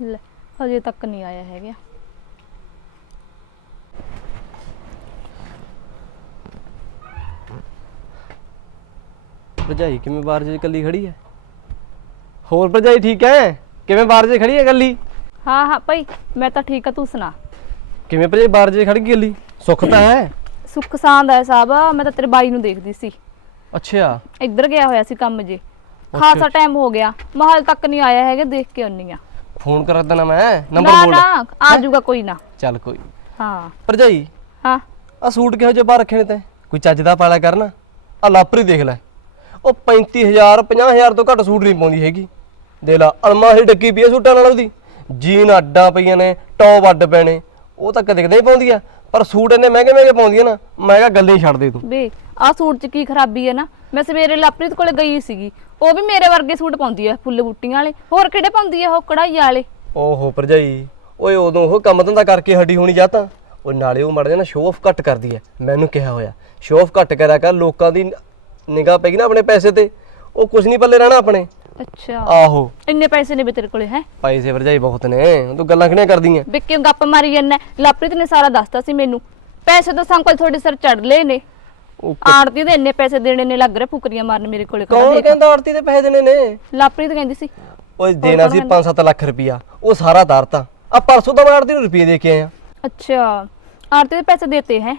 ਲੈ ਹਜੇ ਤੱਕ ਨਹੀਂ ਆਇਆ ਹੈਗਾ। ਭਰਜਾਈ ਕਿਵੇਂ ਬਾਹਰ ਜੇ ਇਕੱਲੀ ਖੜੀ ਹੈ ਹੋਰ ਭਰਜਾਈ ਠੀਕ ਹੈ ਕਿਵੇਂ ਬਾਹਰ ਜੇ ਖੜੀ ਹੈ ਇਕੱਲੀ? ਹਾਂ ਹਾਂ ਭਾਈ ਮੈਂ ਤਾਂ ਠੀਕ ਆ ਤੂੰ ਸੁਣਾ? ਕਿਵੇਂ ਭਰਜਾਈ ਬਾਹਰ ਜੇ ਖੜੀ ਇਕੱਲੀ? ਸੁੱਖ ਤਾਂ ਹੈ ਸੁੱਖ ਸਾਂਦ ਹੈ ਸਾਹਿਬ ਮੈਂ ਤਾਂ ਤੇਰੇ ਬਾਈ ਨੂੰ ਦੇਖਦੀ ਸੀ। ਅੱਛਾ। ਇੱਧਰ ਗਿਆ ਹੋਇਆ ਸੀ ਕੰਮ ਜੇ। ਖਾਸਾ ਟਾਈਮ ਹੋ ਗਿਆ। ਮਹਾਲ ਤੱਕ ਨਹੀਂ ਆਇਆ ਹੈਗਾ ਦੇਖ ਕੇ ਆਉਣੀ ਆ। ਫੋਨ ਕਰ ਦੇਣਾ ਮੈਂ ਨੰਬਰ ਨਾ ਬੋਲ। ਨਾ ਆ ਜਾਊਗਾ ਕੋਈ ਨਾ। ਚੱਲ ਕੋਈ ਹਾਂ। ਭਰਜਾਈ ਹਾਂ। ਆ ਸੂਟ ਕਿਹੋ ਜਿਹੇ ਬਾਹਰ ਰੱਖੇ ਨੇ ਤੈਂ? ਕੋਈ ਚੱਜ ਦਾ ਪਾਲਾ ਕਰਨਾ ਆ ਲਾਪਰੀ ਦੇਖ ਲੈ। ਉਹ 35000 50000 ਤੋਂ ਘੱਟ ਸੂਟ ਨਹੀਂ ਪਾਉਂਦੀ ਹੈਗੀ। ਦੇ ਲਾ ਅਲਮਾਰੀ ਡੱਕੀ ਪਈ ਆ ਸੂਟਾਂ ਨਾਲ ਉਹਦੀ। ਜੀਨ ਅੱਡਾਂ ਪਈਆਂ ਨੇ ਟੌਪ ਅੱਡ ਪੈਣੇ ਉਹ ਤਾਂ ਕਦੇ ਕਦੇ ਹੀ ਪਾਉਂਦੀ ਆ। ਪਰ ਸੂਟ ਇੰਨੇ ਮਹਿੰਗੇ ਮਹਿੰਗੇ ਪਾਉਂਦੀ ਆ ਨਾ ਮੈਂ ਕਿਹਾ ਗੱਲਾਂ ਹੀ ਛੱਡ ਦੇ ਤੂੰ। ਬੇ ਆ ਸੂਟ 'ਚ ਕੀ ਖਰਾਬੀ ਹੈ ਨਾ। ਮੈਂ ਸਵੇਰੇ ਲਵਪ੍ਰੀਤ ਕੋਲੇ ਗਈ ਸੀਗੀ। ਉਹ ਵੀ ਮੇਰੇ ਵਰਗੇ ਸੂਟ ਪਾਉਂਦੀ ਆ ਫੁੱਲ ਬੂਟੀਆਂ ਵਾਲੇ। ਹੋਰ ਕਿਹੜੇ ਪਾਉਂਦੀ ਆ ਉਹ ਕਢਾਈ ਵਾਲੇ? ਓਹੋ ਭਰਜਾਈ ਓਏ ਉਦੋਂ ਉਹ ਕੰਮ ਧੰਦਾ ਕਰਕੇ ਹੱਡੀ ਹੋਣੀ ਜਾਂ ਤਾਂ। ਉਹ ਨਾਲੇ ਉਹ ਮੜ ਨਾ ਸ਼ੋਅ ਆਫ ਘੱਟ ਕਰਦੀ ਐ ਮੈਨੂੰ ਕਿਹਾ ਹੋਇਆ। ਸ਼ੋਅ ਆਫ ਘੱਟ ਕਰਿਆ ਕਰ ਲੋਕਾਂ ਦੀ ਨਿਗਾਹ ਪੈਗੀ ਨਾ ਆਪਣੇ ਪੈਸੇ ਤੇ। ਉਹ ਕੁਝ ਨਹੀਂ ਪੱਲੇ ਰਹਿਣਾ ਆਪਣੇ। ਅੱਛਾ। ਆਹੋ। ਇੰਨੇ ਪੈਸੇ ਨੇ ਵੀ ਤੇਰੇ ਕੋਲੇ ਹੈ? ਪੈਸੇ ਭਰਜਾਈ ਬਹੁਤ ਨੇ ਤੂੰ ਗੱਲਾਂ ਕਿਹੜੀਆਂ ਕਰਦੀਆਂ? ਵੀ ਕਿਉਂ ਗੱਪ ਮਾਰੀ ਜਾਂਦਾ। ਲਵਪ੍ਰੀਤ ਨੇ ਸਾਰਾ ਦੱਸਤਾ ਸੀ ਮੈਨੂੰ। ਪੈਸੇ ਤਾਂ ਸੰਕਲ ਤੁਹਾਡੇ ਸਿਰ ਚੜ ਲਏ ਨੇ। ਉਹ ਆੜਤੀ ਦੇ ਇੰਨੇ ਪੈਸੇ ਦੇਣੇ ਨੇ ਲੱਗ ਰਿਹਾ ਫੁਕਰੀਆਂ ਮਾਰਨ ਮੇਰੇ ਕੋਲੇ ਕੌਣ ਦੇਖ ਕਹਿੰਦਾ ਆੜਤੀ ਦੇ ਪੈਸੇ ਦੇਣੇ ਨੇ? ਲਵਪ੍ਰੀਤ ਕਹਿੰਦੀ ਸੀ। ਓਏ ਦੇਣਾ ਸੀ 5-7 ਲੱਖ ਰੁਪਿਆ ਉਹ ਸਾਰਾ ਧਰਤਾ ਆ ਪਰਸੋਂ ਤਾਂ ਮੈਂ ਆੜਤੀ ਨੂੰ ਰੁਪਏ ਦੇ ਕੇ ਆਇਆ। ਅੱਛਾ ਆੜਤੀ ਦੇ ਪੈਸੇ ਦੇਤੇ ਹੈ?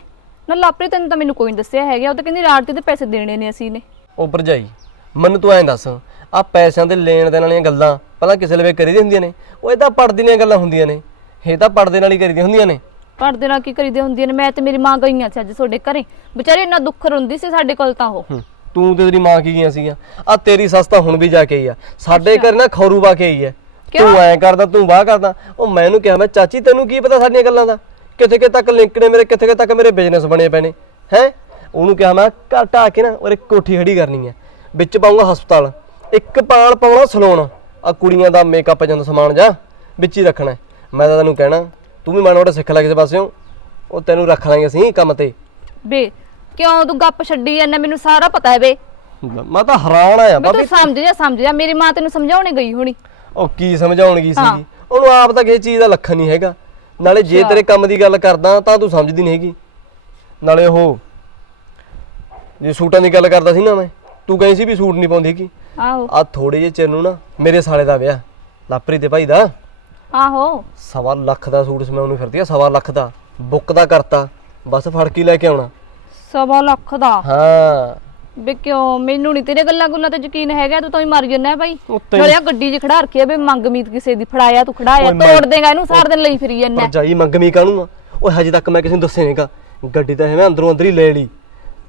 ਨਾ ਲਵਪ੍ਰੀਤ ਨੇ ਤਾਂ ਮੈਨੂੰ ਕੋਈ ਨਹੀਂ ਦੱਸਿਆ ਹੈਗਾ ਉਹ ਤਾਂ ਕਹਿੰਦੀ ਆੜਤੀ ਦੇ ਪੈਸੇ ਦੇਣੇ ਨੇ ਅਸੀਂ ਨੇ। ਉਹ ਭਰਜਾਈ ਮੈਨੂੰ ਤੂੰ ਐਂ ਦੱਸ ਆ ਪੈਸਿਆਂ ਦੇ ਲੈਣ ਦੇਣ ਵਾਲੀਆਂ ਗੱਲਾਂ ਪਹਿਲਾਂ ਕਿਸੇ ਲਵੇ ਕਰੀਦੀਆਂ ਹੁੰਦੀਆਂ ਨੇ? ਉਹ ਇਹ ਤਾਂ ਪੜਦੇ ਦੀਆਂ ਗੱਲਾਂ ਹੁੰਦੀਆਂ ਨੇ ਇਹ ਤਾਂ ਪੜਦੇ ਨਾਲ ਹੀ ਕਰੀਦੀਆਂ ਹੁੰਦੀਆਂ ਨੇ। ਪੜਦੇ ਨਾਲ ਕੀ ਕਰੀਦੇ ਹੁੰਦੀਆਂ ਨੇ? ਮੈਂ ਤੇ ਮੇਰੀ ਮਾਂ ਗਈਆਂ ਸੀ ਅੱਜ ਤੁਹਾਡੇ ਘਰੇ। ਵਿਚਾਰੀ ਇੰਨਾ ਦੁੱਖ ਰੋਂਦੀ ਸੀ ਸਾਡੇ ਕੋਲ ਤਾਂ ਉਹ। ਹੂੰ, ਤੂੰ ਤੇ ਤੇਰੀ ਮਾਂ ਕੀ ਗਈਆਂ ਸੀਗੀਆਂ? ਆ ਤੇਰੀ ਸੱਸ ਤਾਂ ਹੁਣ ਵੀ ਜਾ ਕੇ ਆਈ ਆ। ਸਾਡੇ ਘਰ ਨਾ ਖੌਰੂ ਵਾ ਕੇ ਆਈ ਹੈ ਤੂੰ ਐਂ ਕਰਦਾ ਤੂੰ ਵਾਹ ਕਰਦਾ। ਉਹ ਮੈਨੂੰ ਕਿਹਾ ਮੈਂ ਚਾਚੀ ਤੈਨੂੰ ਕੀ ਪਤਾ ਸਾਡੀਆਂ ਗੱਲਾਂ ਦਾ? ਕਿੱਥੇ ਕਿੱਥੇ ਤੱਕ ਲਿੰਕ ਨੇ ਮੇਰੇ ਕਿੱਥੇ ਕਿੱਥੇ ਤੱਕ ਮੇਰੇ ਬਿਜ਼ਨਸ ਬਣੇ ਪਏ ਨੇ? ਹੈ? ਉਹਨੂੰ ਕਿਹਾ ਮੈਂ ਘਰ ਢਾ ਕੇ ਨਾ ਔਰ ਇੱਕ ਕੋਠੀ ਖੜੀ ਕਰਨੀ ਹੈ ਵਿੱਚ ਪਾਉਂਗਾ ਹਸਪਤਾਲ। ਇੱਕ ਪਾਲ ਪਾਉਣਾ ਸਲੂਨ ਆ ਕੁੜੀਆਂ ਦਾ ਮੇਕਅਪ ਜਾਂਦਾ ਸਮਾਨ ਜਾ ਵਿੱਚ ਹੀ ਰੱਖਣਾ। ਹੈ। ਮੈਂ ਤਾਂ ਤੈਨੂੰ ਕਹਿਣਾ ਤੂੰ ਵੀ ਮਾੜਾ ਮੋਟਾ ਸਿੱਖ ਲੈ ਕਿਸੇ ਪਾਸਿਓਂ। ਉਹ ਤੈਨੂੰ ਰੱਖ ਲਾਂਗੇ ਅਸੀਂ ਕੰਮ ਤੇ। ਬੇ ਕਿਉਂ ਤੂੰ ਗੱਪ ਛੱਡੀ ਜਾਂਦਾ ਮੈਨੂੰ ਸਾਰਾ ਪਤਾ ਹੈ ਬੇ। ਮੈਂ ਤਾਂ ਹੈਰਾਨ ਆਇਆ ਮੈਂ ਤੂੰ ਸਮਝ ਜਾ ਸਮਝ ਜਾ ਮੇਰੀ ਮਾਂ ਤੈਨੂੰ ਸਮਝਾਉਣੇ ਗਈ ਹੋਣੀ। ਉਹ ਕੀ ਸਮਝਾਉਣਗੀ ਹਾਂ। ਸੀਗੀ? ਉਹਨੂੰ ਆਪ ਤਾਂ ਕਿਸੇ ਚੀਜ਼ ਦਾ ਲੱਖਣ ਨਹੀਂ ਹੈਗਾ। ਨਾਲੇ ਜੇ ਤੇਰੇ ਕੰਮ ਦੀ ਗੱਲ ਕਰਦਾ ਤਾਂ ਤੂੰ ਸਮਝਦੀ ਨਹੀਂ ਹੈਗੀ। ਨਾਲੇ ਉਹ ਜੇ ਸੂਟਾਂ ਦੀ ਗੱਲ ਕਰਦਾ ਸੀ ਨਾ ਮੈਂ ਤੂੰ ਕਹੀ ਸੀ ਵੀ ਸੂਟ ਨਹੀਂ ਪਾਉਂਦੀ ਹੈਗੀ। ਆਹੋ। ਆ ਥੋੜੇ ਜਿਹੇ ਚਿਰ ਨੂੰ ਨਾ ਮੇਰੇ ਸਾਲੇ ਦਾ ਵਿਆਹ। ਲਾਪਰੀ ਦੇ ਭਾਈ ਦਾ। ਆਹੋ। ਸਵਾ ਲੱਖ ਦਾ ਸੂਟ ਸਮੇਂ ਉਹਨੂੰ ਫਿਰਦੀ ਆ ਸਵਾ ਲੱਖ ਦਾ। ਬੁੱਕ ਦਾ ਕਰਤਾ ਬਸ ਫੜ ਕੇ ਲੈ ਕੇ ਆਉਣਾ। ਸਵਾ ਲੱਖ ਦਾ? ਹਾਂ। ਬੇ ਕਿਉਂ? ਮੈਨੂੰ ਨਹੀਂ ਤੇਰੇ ਗੱਲਾਂ ਗੁੱਲਾਂ ਤੇ ਯਕੀਨ ਹੈਗਾ ਤੂੰ ਤਾਂ ਹੀ ਮਰ ਜੰਨਾ ਭਾਈ। ਨਾਲੇ ਆ ਗੱਡੀ 'ਚ ਖੜਾ ਰੱਖਿਆ ਬੇ ਮੰਗ ਮੀਤ ਕਿਸੇ ਦੀ ਫੜਾਇਆ ਤੂੰ ਖੜਾਇਆ ਓਏ ਮੈਂ- ਤੋੜ ਦੇਗਾ ਇਹਨੂੰ ਸਾਰਾ ਦਿਨ ਲਈ ਫਿਰੀ ਜੰਨਾ। ਭਰਜਾਈ ਮੰਗਮੀ ਕਾਹਨੂੰ ਆ? ਉਹ ਹਜੇ ਤੱਕ ਮੈਂ ਕਿਸੇ ਨੂੰ ਦੱਸਿਆ ਨਹੀਂਗਾ ਗੱਡੀ ਤਾਂ ਐਵੇਂ ਅੰਦਰੋਂ ਅੰਦਰ ਹੀ ਲੈ ਲਈ।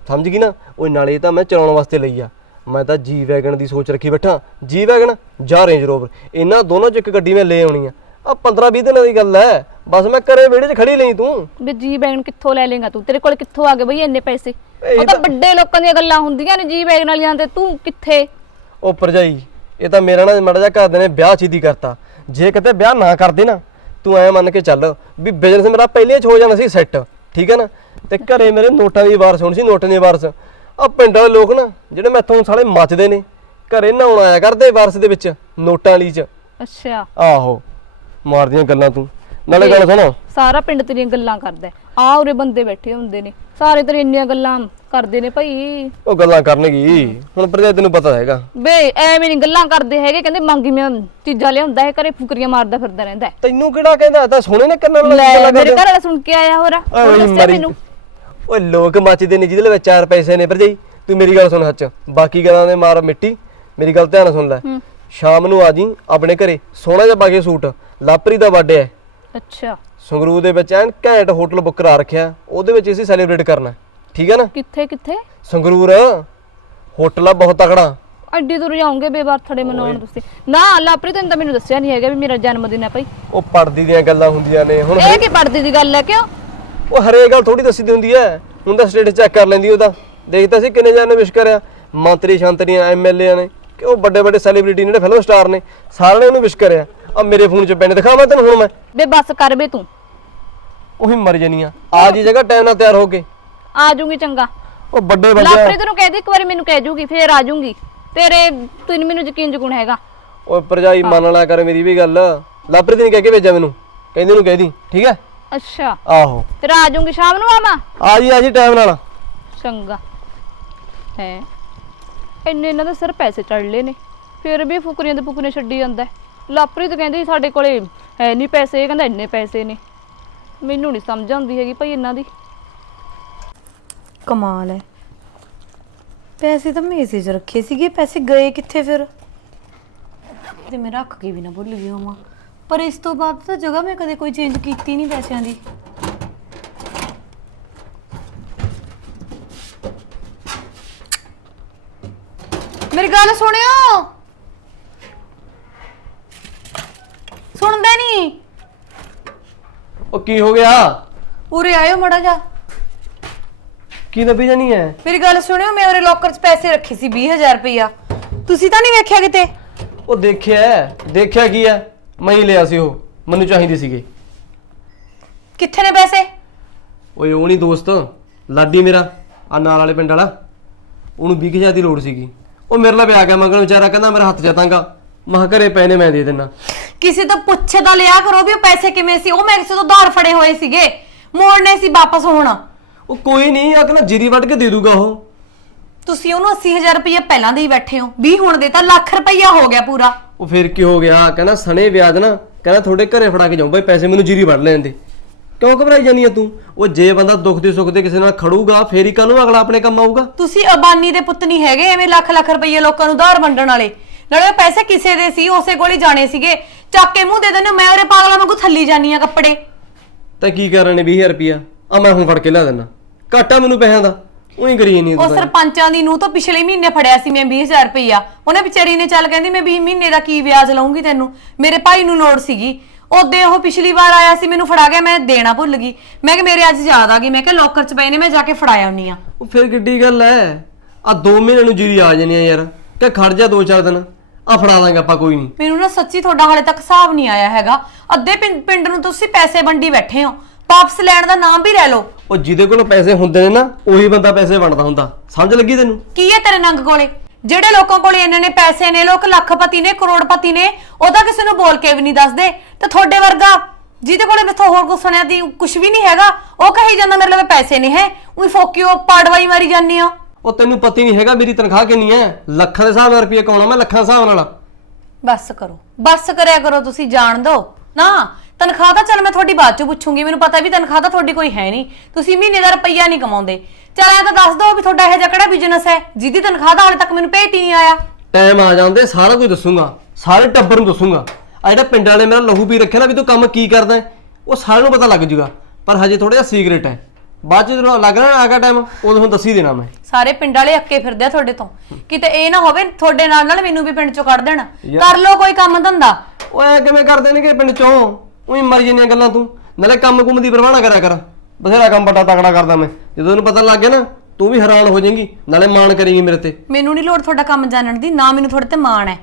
ਸਮਝ ਗਈ ਨਾ? ਉਹ ਨਾਲੇ ਤਾਂ ਮੈਂ ਚਲਾਉਣ ਵਾਸਤੇ ਲਈ ਆ। ਮੈਂ ਤਾਂ ਜੀ ਵੈਗਨ ਦੀ ਸੋਚ ਰੱਖੀ ਬੈਠਾ। ਜੀ ਵੈਗਨ ਜਾਂ ਰੇਂਜ ਰੋਵਰ ਇਹਨਾਂ ਦੋਨੋਂ ਚ ਇੱਕ ਗੱਡੀ ਮੈਂ ਲੈ ਆਉਣੀ ਆ। ਆ 15 20 ਦਿਨਾਂ ਦੀ ਗੱਲ ਐ ਬਸ ਮੈਂ ਘਰੇ ਵਿਹੜੇ 'ਚ ਖੜੀ ਲਈ ਤੂੰ। ਬੇ ਜੀ ਬੈਗ ਕਿੱਥੋਂ ਲੈ ਲੇਗਾ ਤੂੰ? ਤੇਰੇ ਕੋਲ ਕਿੱਥੋਂ ਆ ਗਏ ਬਈ ਇੰਨੇ ਪੈਸੇ? ਉਹ ਤਾਂ ਵੱਡੇ ਲੋਕਾਂ ਦੀਆਂ ਗੱਲਾਂ ਹੁੰਦੀਆਂ ਨੇ ਜੀ ਬੈਗ ਵਾਲੀਆਂ ਤੇ ਤੂੰ ਕਿੱਥੇ? ਉਹ ਭਰਜਾਈ ਇਹ ਤਾਂ ਮੇਰਾ ਨਾ ਮੜਾ ਜਾ ਘਰਦੇ ਨੇ ਵਿਆਹ ਚੀਦੀ ਕਰਤਾ। ਜੇ ਕਿਤੇ ਵਿਆਹ ਨਾ ਕਰਦੇ ਨਾ ਤੂੰ ਐ ਮੰਨ ਕੇ ਚੱਲ ਵੀ ਬਿਜ਼ਨਸ ਮੇਰਾ ਪਹਿਲੇ ਹੀ ਹੋ ਜਾਣਾ ਸੀ ਸੈੱਟ ਠੀਕ ਹੈ ਨਾ? ਤੇ ਘਰੇ ਮੇਰੇ ਨੋਟਾਂ ਦੀ ਵਾਰਸ ਹੋਣੀ ਸੀ ਨੋਟਾਂ ਦੀ ਵਾਰਸ। ਆ ਪਿੰਡਾਂ ਦੇ ਲੋਕ ਨਾ ਜਿਹੜੇ ਮੈਥੋਂ ਸਾਲੇ ਮੱਚਦੇ ਨੇ ਘਰੇ ਨਹਾਉਣ ਆਇਆ ਕਰਦੇ ਵਾਰਸ ਦੇ ਵਿੱਚ ਨੋਟਾਂ ਵਾਲੀ ਚ। ਅੱਛਾ। ਆਹੋ। ਮਾਰਦੀਆਂ ਗੱਲਾਂ ਤੂੰ। ਨਾਲੇ ਗੱਲ ਸੁਣ। ਸਾਰਾ ਪਿੰਡ ਤੇਰੀਆਂ ਗੱਲਾਂ ਕਰਦਾ ਹੈ। ਆ ਉਰੇ ਬੰਦੇ ਬੈਠੇ ਹੁੰਦੇ ਨੇ। ਸਾਰੇ ਤੇਰੇ ਇੰਨੀਆਂ ਗੱਲਾਂ ਕਰਦੇ ਨੇ ਭਾਈ। ਉਹ ਗੱਲਾਂ ਕਰਨਗੀ। ਹੁਣ ਭਰਜਾਈ ਤੈਨੂੰ ਪਤਾ ਹੈਗਾ। ਬੇ ਐਵੇਂ ਨਹੀਂ ਗੱਲਾਂ ਕਰਦੇ ਹੈਗੇ। ਕਹਿੰਦੇ ਮੰਗੀ ਮੈਂ ਚੀਜ਼ਾਂ ਲਿਆਉਂਦਾ ਹੈ ਘਰੇ ਫੁਕਰੀਆਂ ਮਾਰਦਾ ਫਿਰਦਾ ਰਹਿੰਦਾ ਹੈ। ਤੈਨੂੰ ਕਿਹੜਾ ਕਹਿੰਦਾ? ਤਾਂ ਸੋਹਣੇ ਨੇ ਕੰਨਾਂ ਨਾਲ ਲੈ ਮੇਰੇ ਘਰ ਵਾਲਾ ਸੁਣ ਕੇ ਆਇਆ ਹੋਰ। ਹੋਰ ਦੱਸਿਆ ਮੈਨੂੰ। ਓਏ ਲੋਕ ਮੱਚਦੇ ਨੇ ਜਿਹਦੇ ਵਿੱਚ ਚਾਰ ਪੈਸੇ ਨੇ। ਭਰਜਾਈ ਤੂੰ ਮੇਰੀ ਗੱਲ ਸੁਣ ਸੱਚ। ਬਾਕੀ ਗੱਲਾਂ ਦੇ ਮਾਰ ਮਿੱਟੀ। ਮੇਰੀ ਗੱਲ ਧਿਆਨ ਨਾਲ ਸੁਣ ਲੈ। ਹੂੰ। ਸ਼ਾਮ ਨੂੰ ਆ ਜੀ ਆਪਣੇ ਘਰੇ। ਸੋਹਣਾ ਜਿਹਾ ਪਾ ਕੇ ਸੂਟ। ਲਾਪਰੀ ਦਾ ਬਰਥਡੇ ਹੈ। ਅੱਛਾ। ਸੰਗਰੂਰ ਦੇ ਵਿੱਚ ਐਨ ਘੈਂਟ ਹੋਟਲ ਬੁੱਕ ਕਰਾ ਰੱਖਿਆ। ਉਹਦੇ ਵਿੱਚ ਅਸੀਂ ਸੈਲੀਬ੍ਰੇਟ ਕਰਨਾ ਠੀਕ ਹੈ ਨਾ? ਕਿੱਥੇ ਕਿੱਥੇ? ਸੰਗਰੂਰ। ਹੋਟਲ ਆ ਬਹੁਤ ਤਕੜਾ। ਅੱਡੀ ਦੂਰ ਜਾਓਗੇ ਬੇਬਰਥਡੇ ਮਨਾਉਣ ਤੁਸੀਂ? ਨਾ ਲਾਪਰੀ ਤੈਨੂੰ ਤਾਂ ਮੈਨੂੰ ਦੱਸਿਆ ਨਹੀਂ ਹੈਗਾ ਵੀ ਮੇਰਾ ਜਨਮ ਦਿਨ ਹੈ ਭਾਈ। ਉਹ ਪੜਦੀ ਦੀਆਂ ਗੱਲਾਂ ਹੁੰਦੀਆਂ ਨੇ। ਹੁਣ ਇਹ ਕੀ ਪੜਦੀ ਦੀ ਗੱਲ ਹੈ ਕਿਉਂ? ਉਹ ਹਰੇਕ ਗੱਲ ਥੋੜੀ ਦੱਸੀ ਦੀ ਹੁੰਦੀ ਹੈ। ਹੁਣ ਤਾਂ ਸਟੇਟਸ ਚੈੱਕ ਕਰ ਲੈਂਦੀ ਉਹਦਾ। ਦੇਖਦਾ ਸੀ ਕਿੰਨੇ ਜਾਣੇ ਵਿਸ਼ ਕਰਿਆ ਮੰਤਰੀ ਸ਼ੰਤਰੀਆਂ ਐਮਐਲਏ ਨੇ। ਕਿ ਉਹ ਵੱਡੇ ਵੱਡੇ ਸੈਲੀਬ੍ਰਿਟੀ ਨੇ ਜਿਹੜੇ ਫਿਲਮ ਸਟਾਰ ਨੇ ਸਾਰਿਆਂ ਨੇ ਉਹਨੂੰ ਵਿਸ਼ ਕਰਿਆ। ਆ ਮੇਰੇ ਫੋਨ 'ਚ ਪੈਨ ਦਿਖਾਵਾਂ ਤੈਨੂੰ ਹੁਣ ਮੈਂ? ਬੇ ਬਸ ਕਰ ਬੇ ਤੂੰ। ਉਹੀ ਮਰ ਜਾਨੀ ਆ। ਜੀ ਜਗ੍ਹਾ ਟਾਈਮ ਨਾਲ ਤਿਆਰ ਹੋ ਕੇ। ਆ ਜਾਊਂਗੀ ਚੰਗਾ। ਉਹ ਵੱਡੇ ਬੰਦੇ ਲਾਪਰੀ ਤੈਨੂੰ ਕਹਿ ਦੇ ਇੱਕ ਵਾਰੀ ਮੈਨੂੰ ਕਹਿ ਜੂਗੀ ਫੇਰ ਆ ਜਾਊਂਗੀ। ਤੇਰੇ ਤੈਨੂੰ ਮੈਨੂੰ ਯਕੀਨ ਜਗੁਣ ਹੈਗਾ? ਓਏ ਭਰਜਾਈ ਮੰਨ ਲਿਆ ਕਰ ਮੇਰੀ ਵੀ ਗੱਲ। ਲਾਪਰੀ ਨਹੀਂ ਕਹਿ ਕੇ ਭੇਜਿਆ ਮੈਨੂੰ। ਕਹਿੰਦੇ ਨੂੰ ਕਹਿ ਦੀ ਠੀਕ ਹੈ? ਅੱਛਾ। ਆਹੋ। ਫਿਰ ਆ ਜਾਊਂਗੀ ਸ਼ਾਮ ਨੂੰ ਆਵਾਂ? ਆ ਜੀ ਆ ਜੀ ਟਾਈਮ ਨਾਲ। ਚੰਗਾ। ਹੈ। ਇੰਨੇ ਇਹਨਾਂ ਦੇ ਸਿਰ ਪੈਸੇ ਚੜ ਲਏ ਨੇ। ਫਿਰ ਵੀ ਫੁਕਰੀਆਂ ਦੇ ਫੁਕਰੀਆਂ ਛੱਡੀ ਜਾਂਦਾ। ਲਾਪ੍ਰੀਤ ਕਹਿੰਦੀ ਸਾਡੇ ਕੋਲੇ ਹੈ ਨਹੀਂ ਪੈਸੇ ਇਹ ਕਹਿੰਦਾ ਇੰਨੇ ਪੈਸੇ ਨੇ। ਮੈਨੂੰ ਨਹੀਂ ਸਮਝ ਆਉਂਦੀ ਹੈਗੀ ਭਾਈ ਇਹਨਾਂ ਦੀ। ਕਮਾਲ ਹੈ। ਪੈਸੇ ਤਾਂ ਮੇਸੇ 'ਚ ਰੱਖੇ ਸੀਗੇ ਪੈਸੇ ਗਏ ਕਿੱਥੇ ਫਿਰ? ਤੇ ਮੈਂ ਰੱਖ ਕੇ ਵੀ ਨਾ ਭੁੱਲ ਗਈ ਹੋਵਾਂ। ਪਰ ਇਸ ਤੋਂ ਬਾਅਦ ਤਾਂ ਜਗ੍ਹਾ ਮੈਂ ਕਦੇ ਕੋਈ ਚੇਂਜ ਕੀਤੀ ਨਹੀਂ ਪੈਸਿਆਂ ਦੀ। ਮੇਰੀ ਗੱਲ ਸੁਣਿਓ। ਸੁਣਦੇ ਨਹੀਂ ਉਹ ਕੀ ਹੋ ਗਿਆ? ਉਰੇ ਆਇਓ ਮੜਾ ਜਾ ਕੀ ਨੱਬੀ ਜਾਨੀ ਹੈ ਮੇਰੀ ਗੱਲ ਸੁਣਿਓ ਮੈਂ ਉਹਰੇ ਲੋਕਰ 'ਚ ਪੈਸੇ ਰੱਖੇ ਸੀ 20000 ਰੁਪਇਆ ਤੁਸੀਂ ਤਾਂ ਨਹੀਂ ਵੇਖਿਆ ਕਿਤੇ? ਉਹ ਦੇਖਿਆ ਹੈ, ਦੇਖਿਆ ਕੀ ਹੈ ਮੈਂ ਹੀ ਲਿਆ ਸੀ ਉਹ ਮੈਨੂੰ ਚਾਹੀਦੀ ਸੀਗੇ। ਕਿੱਥੇ ਨੇ ਪੈਸੇ? ਓਏ ਉਹ ਨਹੀਂ ਦੋਸਤ ਲਾਡੀ ਮੇਰਾ ਆ ਨਾਲ ਵਾਲੇ ਪਿੰਡ ਵਾਲਾ। ਉਹਨੂੰ 20000 ਦੀ ਲੋੜ ਸੀਗੀ। ਉਹ ਮੇਰੇ ਲਈ ਆ ਗਿਆ ਮੰਗਣ ਵਿਚਾਰਾ ਕਹਿੰਦਾ ਮੇਰਾ ਹੱਥ ਜਤਾਂਗਾ ਮਹਾ ਘਰੇ ਪਏ ਨੇ ਮੈਂ ਦੇ ਦਿੰਨਾ ਕਿਸੇ ਤੋਂ ਪੁੱਛ ਤਾਂ ਲਿਆ ਕਰੋ ਵੀ ਉਹ ਪੈਸੇ ਕਿਵੇਂ ਸੀ। ਉਹ ਮੈਂ ਕਿਸੇ ਤੋਂ ਧਾਰ ਫੜੇ ਹੋਏ ਸੀਗੇ। ਮੋੜਨੇ ਸੀ ਵਾਪਸ ਹੁਣ। ਉਹ ਕੋਈ ਨਹੀਂ ਆ ਕਹਿੰਦਾ ਜੀਰੀ ਵੱਢ ਕੇ ਦੇ ਦੂਗਾ ਉਹ। ਤੁਸੀਂ ਉਹਨੂੰ 80000 ਰੁਪਇਆ ਪਹਿਲਾਂ ਦੇ ਹੀ ਬੈਠੇ ਹੋ। 20 ਹੁਣ ਦੇ ਤਾਂ ਲੱਖ ਰੁਪਇਆ ਹੋ ਗਿਆ ਪੂਰਾ। ਉਹ ਫਿਰ ਕੀ ਹੋ ਗਿਆ? ਕਹਿੰਦਾ ਸਣੇ ਵਿਆਜ ਨਾ ਕਹਿੰਦਾ ਤੁਹਾਡੇ ਘਰੇ ਫੜਾ ਕੇ ਜਾਉਂ ਬਈ ਪੈਸੇ ਮੈਨੂੰ ਜੀਰੀ ਵੱਢ ਲੈਣ ਦੇ। ਕਿਉਂ ਘਬਰਾਈ ਜਾਨੀ ਆ ਤੂੰ? ਉਹ ਜੇ ਬੰਦਾ ਦੁੱਖ ਦੇ ਸੁੱਖ ਦੇ ਕਿਸੇ ਨਾਲ ਖੜੂਗਾ ਫੇਰ ਹੀ ਕੱਲ ਨੂੰ ਅਗਲਾ ਆਪਣੇ ਕੰਮ ਆਊਗਾ। ਤੁਸੀਂ ਅਬਾਨੀ ਦੇ ਪੁੱਤ ਨਹੀਂ ਹੈਗੇ ਐਵੇਂ ਲੱਖ ਲੱਖ ਰੁਪਏ ਲੋਕਾਂ ਨੂੰ ਧਾਰ ਵੰਡਣ ਵਾਲੇ। ਨਾਲੇ ਉਹ ਪੈਸੇ ਕਿਸੇ ਦੇ ਸੀ ਉਸੇ ਕੋਲ ਹੀ ਜਾਣੇ ਸੀਗੇ। ਚੱਕ ਕੇ ਮੂੰਹ ਦੇ ਦਿੰਦੇ ਮੈਂ ਉਹਰੇ ਪਾਗਲਾਂ ਵਾਂਗੂ ਥੱਲੀ ਜਾਨੀ ਆ ਕੱਪੜੇ। ਤਾਂ ਕੀ ਕਰਨ ਨੇ 20000 ਰੁਪਿਆ ਆ ਮੈਂ ਹੁਣ ਫੜ ਕੇ ਲਿਆ ਦਿੰਨਾ ਘਾਟਾ ਮੈਨੂੰ ਪੈਸਿਆਂ ਦਾ। ਉਹੀ ਕਰੀ ਨਹੀਂ ਉਹ ਸਰਪੰਚਾਂ ਦੀ ਨੂੰ ਤਾਂ ਪਿਛਲੇ ਮਹੀਨੇ ਫੜਿਆ ਸੀ ਮੈਂ 20000 ਰੁਪਇਆ ਉਹਨੇ ਵਿਚਾਰੀ ਨੇ ਚੱਲ ਕਹਿੰਦੀ ਮੈਂ 20 ਮਹੀਨੇ ਦਾ ਕੀ ਵਿਆਜ ਲਵਾਂਗੀ ਤੈਨੂੰ? ਮੇਰੇ ਭਾਈ ਨੂੰ ਲੋੜ ਸੀਗੀ। ਉਹਦੇ ਉਹ ਪਿਛਲੀ ਵਾਰ ਆਇਆ ਸੀ ਮੈਨੂੰ ਫੜਾ ਗਿਆ ਮੈਂ ਦੇਣਾ ਭੁੱਲ ਗਈ। ਮੈਂ ਕਿ ਮੇਰੇ ਅੱਜ ਯਾਦ ਆ ਗਈ। ਮੈਂ ਕਿ ਲੋਕਰ ਚ ਪਏ ਨੇ ਮੈਂ ਜਾ ਕੇ ਫੜਾਇਆ ਹੁੰਨੀ ਆ ਉਹ ਫਿਰ ਕਿੱਡੀ ਗੱਲ ਐ? ਆ 2 ਮਹੀਨੇ ਨੂੰ ਜੀਰੀ ਆ ਜਾਣੀ ਆ ਯਾਰ। ਕਿ ਖੜ ਜਾ 2-4 ਦਿਨ। ਆ ਫੜਾ ਦਾਂਗੇ ਆਪਾਂ ਕੋਈ ਨਹੀਂ। ਮੈਨੂੰ ਨਾ ਸੱਚੀ ਤੁਹਾਡਾ ਹਾਲੇ ਤੱਕ ਹਿਸਾਬ ਨਹੀਂ ਆਇਆ ਹੈਗਾ। ਅੱਧੇ ਪਿੰ- ਪਿੰਡ ਨੂੰ ਤੁਸੀਂ ਪੈਸੇ ਵੰਡੀ ਬੈਠੇ ਹੋ। ਵਾਪਸ ਲੈਣ ਦਾ ਨਾਮ ਵੀ ਲੈ ਲਓ। ਉਹ ਜਿਹਦੇ ਕੋਲ ਪੈਸੇ ਹੁੰਦੇ ਨੇ ਨਾ ਉਹੀ ਬੰਦਾ ਪੈਸੇ ਵੰਡਦਾ ਹੁੰਦਾ। ਸਮਝ ਲੱਗੀ ਤੈਨੂੰ? ਕੀ ਹੈ ਤੇਰੇ ਨੰਗ ਕੋਲੇ? ਜਿਹੜੇ ਲੋਕਾਂ ਕੋਲੇ ਇੰਨੇ ਨੇ ਪੈਸੇ ਨੇ ਲੋਕ ਲੱਖਪਤੀ ਨੇ ਕਰੋੜਪਤੀ ਨੇ ਉਹ ਤਾਂ ਕਿਸੇ ਨੂੰ ਬੋਲ ਕੇ ਵੀ ਨਹੀਂ ਦੱਸਦੇ। ਤੇ ਤੁਹਾਡੇ ਵਰਗਾ ਜਿਹਦੇ ਕੋਲੇ ਮੈਥੋਂ ਹੋਰ ਕੁਝ ਸੁਣਿਆ ਦੀ ਕੁਝ ਵੀ ਨਹੀਂ ਹੈਗਾ ਉਹ ਕਹੀ ਜਾਂਦਾ ਮੇਰੇ ਲਵੇ ਪੈਸੇ ਨਹੀਂ ਹੈ ਉਹੀ ਫੋਕਿਓ ਪਾੜਵਾਈ ਮਾਰੀ ਜਾਂਦੇ ਹੋ ਉਹ ਤੈਨੂੰ ਪਤਾ ਹੀ ਨਹੀਂ ਹੈਗਾ ਮੇਰੀ ਤਨਖਾਹ ਕਿੰਨੀ ਐ ਲੱਖਾਂ ਦੇ ਹਿਸਾਬ ਨਾਲ ਰੁਪਏ ਕਮਾਉਣਾ ਮੈਂ ਲੱਖਾਂ ਦੇ ਹਿਸਾਬ ਨਾਲ। ਬਸ ਕਰੋ ਬਸ ਕਰਿਆ ਕਰੋ ਤੁਸੀਂ ਜਾਣ ਦਿਓ ਨਾ ਤਨਖਾਹ ਤਾਂ ਚੱਲ ਮੈਂ ਤੁਹਾਡੀ ਬਾਅਦ ਚ ਪੁੱਛੂੰਗੀ ਮੈਨੂੰ ਪਤਾ ਵੀ ਤਨਖਾਹ ਤਾਂ ਤੁਹਾਡੀ ਕੋਈ ਹੈ ਨਹੀਂ। ਤੁਸੀਂ ਮਹੀਨੇ ਦਾ ਰੁਪਈਆ ਨਹੀਂ ਕਮਾਉਂਦੇ। ਚੱਲ ਐ ਤਾਂ ਦੱਸ ਦਿਓ ਵੀ ਤੁਹਾਡਾ ਇਹ ਜਿਹਾ ਕਿਹੜਾ ਬਿਜ਼ਨਸ ਹੈ ਜਿਹਦੀ ਤਨਖਾਹ ਦਾ ਹਾਲੇ ਤੱਕ ਮੈਨੂੰ ਭੇਤ ਹੀ ਨਹੀਂ ਆਇਆ। ਟਾਈਮ ਆ ਜਾਂਦੇ ਸਾਰਾ ਕੁਝ ਦੱਸੂਗਾ। ਸਾਰੇ ਟੱਬਰ ਨੂੰ ਦੱਸੂਗਾ। ਆ ਜਿਹੜਾ ਪਿੰਡ ਵਾਲੇ ਮੇਰਾ ਲਹੂ ਪੀ ਰੱਖਿਆ ਨਾ ਵੀ ਤੂੰ ਕੰਮ ਕੀ ਕਰਦਾ ਹੈ, ਉਹ ਸਾਰਿਆਂ ਨੂੰ ਪਤਾ ਲੱਗ ਜੂਗਾ। ਪਰ ਹਜੇ ਥੋੜਾ ਜਿਹਾ ਸੀਕ੍ਰੇਟ ਹੈ। ਬਾਅਦ ਚ ਜਦੋਂ ਲੱਗਣਾ ਨਾ ਆਗਾ ਟਾਈਮ ਉਦੋਂ ਤੁਹਾਨੂੰ ਦੱਸ ਹੀ ਦੇਣਾ ਮੈਂ। ਸਾਰੇ ਪਿੰਡ ਵਾਲੇ ਅੱਕੇ ਫਿਰਦੇ ਆ ਤੁਹਾਡੇ ਤੋਂ। ਕਿਤੇ ਇਹ ਨਾ ਹੋਵੇ ਤੁਹਾਡੇ ਨਾਲ ਨਾਲ ਮੈਨੂੰ ਵੀ ਪਿੰਡ ਚੋਂ ਕੱਢ ਦੇਣ। ਯਾਰ- ਕਰ ਲਓ ਕੋਈ ਕੰਮ ਧੰਦਾ। ਓਏ ਕਿਵੇਂ ਕਰ ਦੇਣਗੇ ਪਿੰਡ ਚੋਂ? ਉਹੀ ਮਰ ਜਾਂਦੀਆਂ ਗੱਲਾਂ ਤੂੰ। ਨਾਲੇ ਕੰਮ ਕੁੰਮ ਦੀ ਪਰਵਾਹ ਨਾ ਕਰਿਆ ਕਰ। ਬਥੇਰਾ ਕੰਮ ਬੜਾ ਤਕੜਾ ਕਰਦਾ ਮੈਂ। ਜਦੋਂ ਉਹਨੂੰ ਪਤਾ ਲੱਗ ਗਿਆ ਨਾ ਤੂੰ ਵੀ ਹੈਰਾਨ ਹੋ ਜਾਏਂਗੀ। ਨਾਲੇ ਮਾਣ ਕਰੇਂਗੀ ਮੇਰੇ ਤੇ। ਮੈਨੂੰ ਨਹੀਂ ਲੋੜ ਤੁਹਾਡਾ ਕੰਮ ਜਾਣਨ ਦੀ ਨਾ ਮੈਨੂੰ ਤੁਹਾਡੇ ਤੇ ਮਾਣ ਹੈ।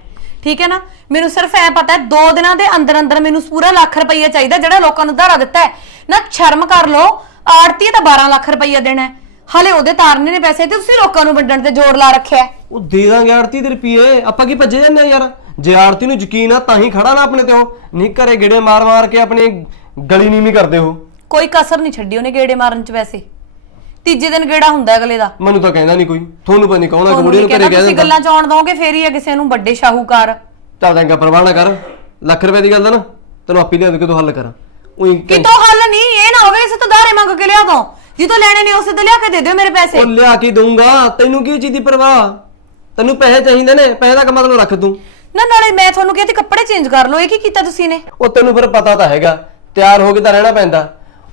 ਠੀਕ ਹੈ ਨਾ? ਮੈਨੂੰ ਸਿਰਫ ਐ ਪਤਾ ਹੈ ਦੋ ਦਿਨਾਂ ਦੇ ਅੰਦਰ ਅੰਦਰ ਮੈਨੂੰ ਪੂਰਾ ਲੱਖ ਰੁਪਈਆ ਚਾਹੀਦਾ ਜਿਹੜਾ ਲੋਕਾਂ ਨੂੰ ਧਾਰਾ ਦਿੱਤਾ ਹੈ। ਨਾ ਸ਼ਰਮ ਕਰ ਲਓ ਆੜਤੀ ਤਾਂ 12 ਲੱਖ ਰੁਪਈਆ ਦੇਣਾ ਹੈ। ਹਲੇ ਉਹਦੇ ਤਾਰਨੇ ਨੇ ਪੈਸੇ ਤੇ ਤੁਸੀਂ ਲੋਕਾਂ ਨੂੰ ਵੰਡਣ ਤੇ ਜ਼ੋਰ ਲਾ ਰੱਖਿਆ ਹੈ। ਉਹ ਦੇ ਦਾਂਗੇ ਆਰਤੀ ਦੇ ਰੁਪਏ ਆਪਾਂ ਕੀ ਭੱਜੇ ਜਾਂਦੇ ਆ ਯਾਰ? ਜੇ ਆਰਤੀ ਨੂੰ ਯਕੀਨ ਆ ਤਾਂ ਹੀ ਖੜਾ ਨਾ ਆਪਣੇ ਤੇ ਉਹ। ਨਹੀਂ ਘਰੇ ਗੇੜੇ ਮਾਰ ਮਾਰ ਕੇ ਆਪਣੀ ਗਲੀ ਨੀਵੀਂ ਕਰਦੇ ਉਹ। ਕੋਈ ਕਸਰ ਨਹੀਂ ਛੱਡੀ ਉਹਨੇ ਗੇੜੇ ਮਾਰਨ ਚ ਵੈਸੇ। ਤੀਜੇ ਦਿਨ ਗੇੜਾ ਹੁੰਦਾ ਹੈ ਅਗਲੇ ਦਾ। ਮੈਨੂੰ ਤਾਂ ਕਹਿੰਦਾ ਨਹੀਂ ਕੋਈ। ਤੁਹਾਨੂੰ ਪਤਾ ਨਹੀਂ ਕੌਣ ਆ ਨਹੀਂ ਨੂੰ ਘਰੇ ਕਹਿ ਤੁਸੀਂ ਦਿੰਦਾ। ਗੱਲਾਂ ਚ ਆਉਣ ਦੋਗੇ ਫੇਰ ਹੀ ਹੈ ਕਿਸੇ ਨੂੰ ਵੱਡੇ ਸ਼ਾਹੂਕਾਰ। ਚੱਲ ਜਾਂਗਾ ਪਰਵਾਹ ਨਾ ਕਰ। ਲੱਖ ਰੁਪਏ ਦੀ ਗੱਲ ਦਾ ਨਾ ਤੈਨੂੰ ਆਪੀ ਲਿਆ ਦੇ ਕੇ ਤੂੰ ਹੱਲ ਕਰ। ਉਹੀ ਕਿਤੋਂ ਹੱਲ ਨਹੀਂ ਇਹ ਨਾ ਹੋਵੇ ਇਸੇ ਤੋਂ ਧਾਰੇ ਮੰਗ ਕੇ ਲਿਆ ਦੋ। ਜਿੱਦੋਂ ਲੈਣੇ ਨੇ ਉਸੇ ਤੋਂ ਲਿਆ ਕੇ ਦੇ ਦਿਓ ਮੇਰੇ ਪੈਸੇ। ਉਹ ਲਿਆ ਕੇ ਦਊਂਗਾ? ਤੈਨੂੰ ਕੀ ਚੀਜ਼ ਦੀ ਪਰਵਾਹ? ਤੈਨੂੰ ਪੈਸੇ ਚਾਹੀਦੇ ਨੇ ਪੈਸੇ ਦਾ ਕੰਮ ਮਤਲਬ ਰੱਖ ਤੂੰ? ਨਾ ਨਾਲੇ ਮੈਂ ਤੁਹਾਨੂੰ ਕਿਹਾ ਤੇ ਕੱਪੜੇ ਚੇਂਜ ਕਰ ਲਓ ਇਹ ਕੀ ਕੀਤਾ ਤੁਸੀਂ ਨੇ? ਉਹ ਤੈਨੂੰ ਫਿਰ ਪਤਾ ਤਾਂ ਹੈਗਾ ਤਿਆਰ ਹੋ ਕੇ ਤਾਂ ਰਹਿਣਾ ਪੈਂਦਾ।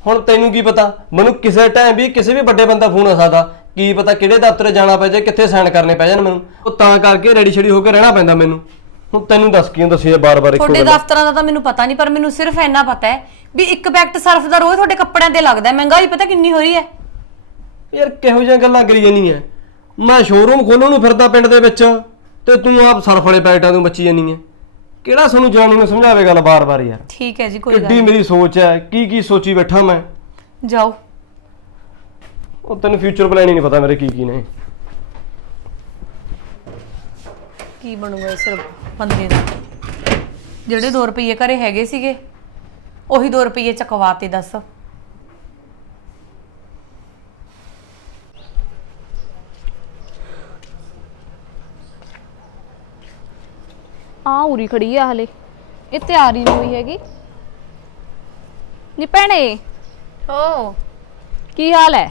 ਹੁਣ ਤੈਨੂੰ ਕੀ ਪਤਾ ਮੈਨੂੰ ਕਿਸੇ ਟਾਈਮ ਵੀ ਕਿਸੇ ਵੀ ਵੱਡੇ ਬੰਦਾ ਫੋਨ ਆ ਸਕਦਾ ਕੀ ਪਤਾ ਕਿਹੜੇ ਦਫ਼ਤਰ ਜਾਣਾ ਪੈ ਜਾਏ ਕਿੱਥੇ ਸਾਈਨ ਕਰਨੇ ਪੈ ਜਾਣ ਮੈਨੂੰ। ਉਹ ਤਾਂ ਕਰਕੇ ਰੈਡੀ ਛੜੀ ਹੋ ਕੇ ਰਹਿਣਾ ਪੈਂਦਾ ਮੈਨੂੰ। ਹੁਣ ਤੈਨੂੰ ਦੱਸ ਕਿਉਂ ਦੱਸਿਆ ਬਾਰ-ਬਾਰ ਇੱਕੋ ਤੁਹਾਡੇ ਗੱਲ? ਦਫ਼ਤਰਾਂ ਦਾ ਤਾਂ ਮੈਨੂੰ ਪਤਾ ਨਹੀਂ ਪਰ ਮੈਨੂੰ ਸਿਰਫ ਇੰਨਾ ਪਤਾ ਹੈ ਵੀ ਇੱਕ ਪੈਕਟ ਸਰਫ ਦਾ ਰੋਜ਼ ਤੁਹਾਡੇ ਕੱਪੜਿਆਂ ਤੇ ਲੱਗਦਾ ਹੈ। ਮਹਿੰਗਾਈ ਪਤਾ ਕਿੰਨੀ ਹੋ ਰਹੀ ਹੈ? ਯਾਰ ਕਿਹੋ ਜਿਹੀਆਂ ਗੱਲਾਂ ਕਰੀ ਜਾਨੀ ਐ? ਮੈਂ ਸ਼ੋਰੂਮ ਖੋਲਣ ਨੂੰ ਫਿਰਦਾ ਪਿੰਡ ਦੇ ਵਿੱਚ। ਤੇ ਤੂੰ ਆਪ ਸਰਫ ਵਾਲੇ ਪੈਕਟਾਂ ਨੂੰ ਬੱਚੀ ਜਾਨੀ ਐ ਕਿਹੜਾ ਸਾਨੂੰ ਜਾਣੂ ਨੂੰ ਸਮਝਾਵੇ ਗੱਲ ਬਾਰ-ਬਾਰ ਯਾਰ? ਠੀਕ ਹੈ ਜੀ ਕੋਈ ਗੱਲ ਕਿੱਡੀ ਮੇਰੀ ਸੋਚ ਐ ਕੀ ਕੀ ਸੋਚੀ ਬੈਠਾ ਮੈਂ। ਜਾਓ। ਉਹ ਤੈਨੂੰ ਫਿਊਚਰ ਪਲਾਨ ਹੀ ਨਹੀਂ ਪਤਾ ਮੇਰੇ ਕੀ ਕੀ ਨੇ। ਕੀ ਬਣੂਗਾ ਇਸ ਬੰਦੇ ਦਾ? ਜਿਹੜੇ 2 ਰੁਪਏ ਘਰੇ ਹੈਗੇ ਸੀਗੇ ਉਹੀ 2 ਰੁਪਏ ਚਕਵਾਤੇ ਦੱਸ। ਆ ਉਰੀ ਖੜੀ ਆ ਹਲੇ। ਇਹ ਤਿਆਰੀ ਨਹੀਂ ਹੋਈ ਹੈਗੀ। ਨੀ ਭੈਣੇ ਓ ਕੀ ਹਾਲ ਹੈ?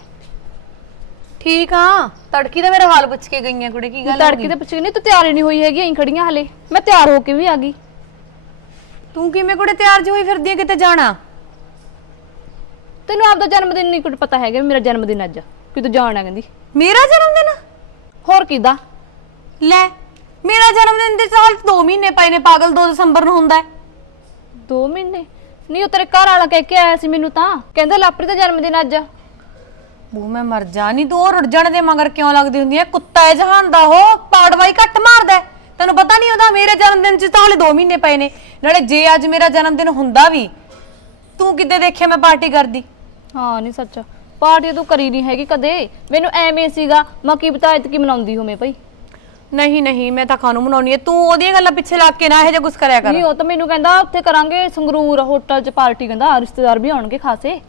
ਠੀਕ ਆ। ਤੜਕੀ ਤਾਂ ਮੇਰਾ ਹਾਲ ਪੁੱਛ ਕੇ ਗਈਆਂ ਕੁੜੇ ਕੀ ਗੱਲ ਤੜਕੇ ਤੇ ਪੁੱਛੀ ਨਹੀਂ ਤੂੰ ਤਿਆਰੀ ਨਹੀਂ ਹੋਈ ਹੈਗੀ ਐਂ ਖੜੀਆਂ ਹਲੇ। ਮੈਂ ਤਿਆਰ ਹੋ ਕੇ ਵੀ ਆ ਗਈ। ਤੂੰ ਕਿਵੇਂ ਕੁੜੇ ਤਿਆਰ ਜੀ ਹੋਈ ਫਿਰਦੀ ਕਿਤੇ ਜਾਣਾ? ਤੈਨੂੰ ਆਪਦਾ ਜਨਮ ਦਿਨ ਨਹੀਂ ਕੁਝ ਪਤਾ ਹੈਗਾ ਮੇਰਾ ਜਨਮ ਦਿਨ ਅੱਜ। ਕਿ ਤੂੰ ਜਾਣਾ ਕਹਿੰਦੀ। ਮੇਰਾ ਜਨਮ ਦਿਨ ਹੋਰ ਕਿਦਾ ਲੈ ਮੇਰਾ ਜਨਮ ਦਿਨ ਦੇ ਸਾਲ 2 ਮਹੀਨੇ ਪਏ ਨੇ ਪਾਗਲ 2 ਦਸੰਬਰ ਨੂੰ ਹੁੰਦਾ ਹੈ। 2 ਮਹੀਨੇ? ਨਹੀਂ ਉਹ ਤੇਰੇ ਘਰ ਵਾਲਾ ਕਹਿ ਕੇ ਆਇਆ ਸੀ ਮੈਨੂੰ ਤਾਂ। ਕਹਿੰਦਾ ਲਾਪਰੀ ਦਾ ਜਨਮ ਦਿਨ ਅੱਜ। ਉਹ ਮੈਂ ਮਰ ਜਾ ਨਹੀਂ ਤੂੰ ਉਹ ਦੇ ਮਗਰ ਕਿਉਂ ਲੱਗਦੀ ਹੁੰਦੀ ਹੈ? ਕੁੱਤਾ ਹੈ ਜਹਾਨ ਦਾ ਉਹ ਪਾੜਵਾਈ ਘੱਟ ਮਾਰਦਾ ਹੈ। ਤੈਨੂੰ ਪਤਾ ਨਹੀਂ ਉਹਦਾ ਮੇਰੇ ਜਨਮ ਦਿਨ ਚ ਤਾਂ ਹਲੇ 2 ਮਹੀਨੇ ਪਏ ਨੇ। ਨਾਲੇ ਜੇ ਅੱਜ ਮੇਰਾ ਜਨਮ ਦਿਨ ਹੁੰਦਾ ਵੀ ਤੂੰ ਕਿੱਦੇ ਦੇਖਿਆ ਮੈਂ ਪਾਰਟੀ ਕਰਦੀ? ਹਾਂ ਨਹੀਂ ਸੱਚ। ਪਾਰਟੀ ਤੂੰ ਕਰੀ ਨਹੀਂ ਹੈਗੀ ਕਦੇ। ਮੈਨੂੰ ਐਵੇਂ ਸੀਗਾ ਮੈਂ ਕੀ ਬਤਾ ਕੀ ਮਨਾਉਂਦੀ ਹੋਵੇਂ ਭਈ। ਨਹੀਂ ਨਹੀਂ ਮੈਂ ਤਾਂ ਖਾਣੂ ਮਨਾਉਣੀ ਹੈ ਤੂੰ ਉਹਦੀਆਂ ਗੱਲਾਂ ਪਿੱਛੇ ਲੱਗ ਕੇ ਨਾ ਇਹੋ ਜਿਹਾ ਕੁਝ ਕਰਿਆ ਕਰ। ਨਹੀਂ ਉਹ ਤਾਂ ਮੈਨੂੰ ਕਹਿੰਦਾ ਉੱਥੇ ਕਰਾਂਗੇ ਸੰਗਰੂਰ ਹੋਟਲ 'ਚ ਪਾਰਟੀ ਕਹਿੰਦਾ ਰਿਸ਼ਤੇਦਾਰ ਵੀ ਆਉਣਗੇ ਖਾਸੇ।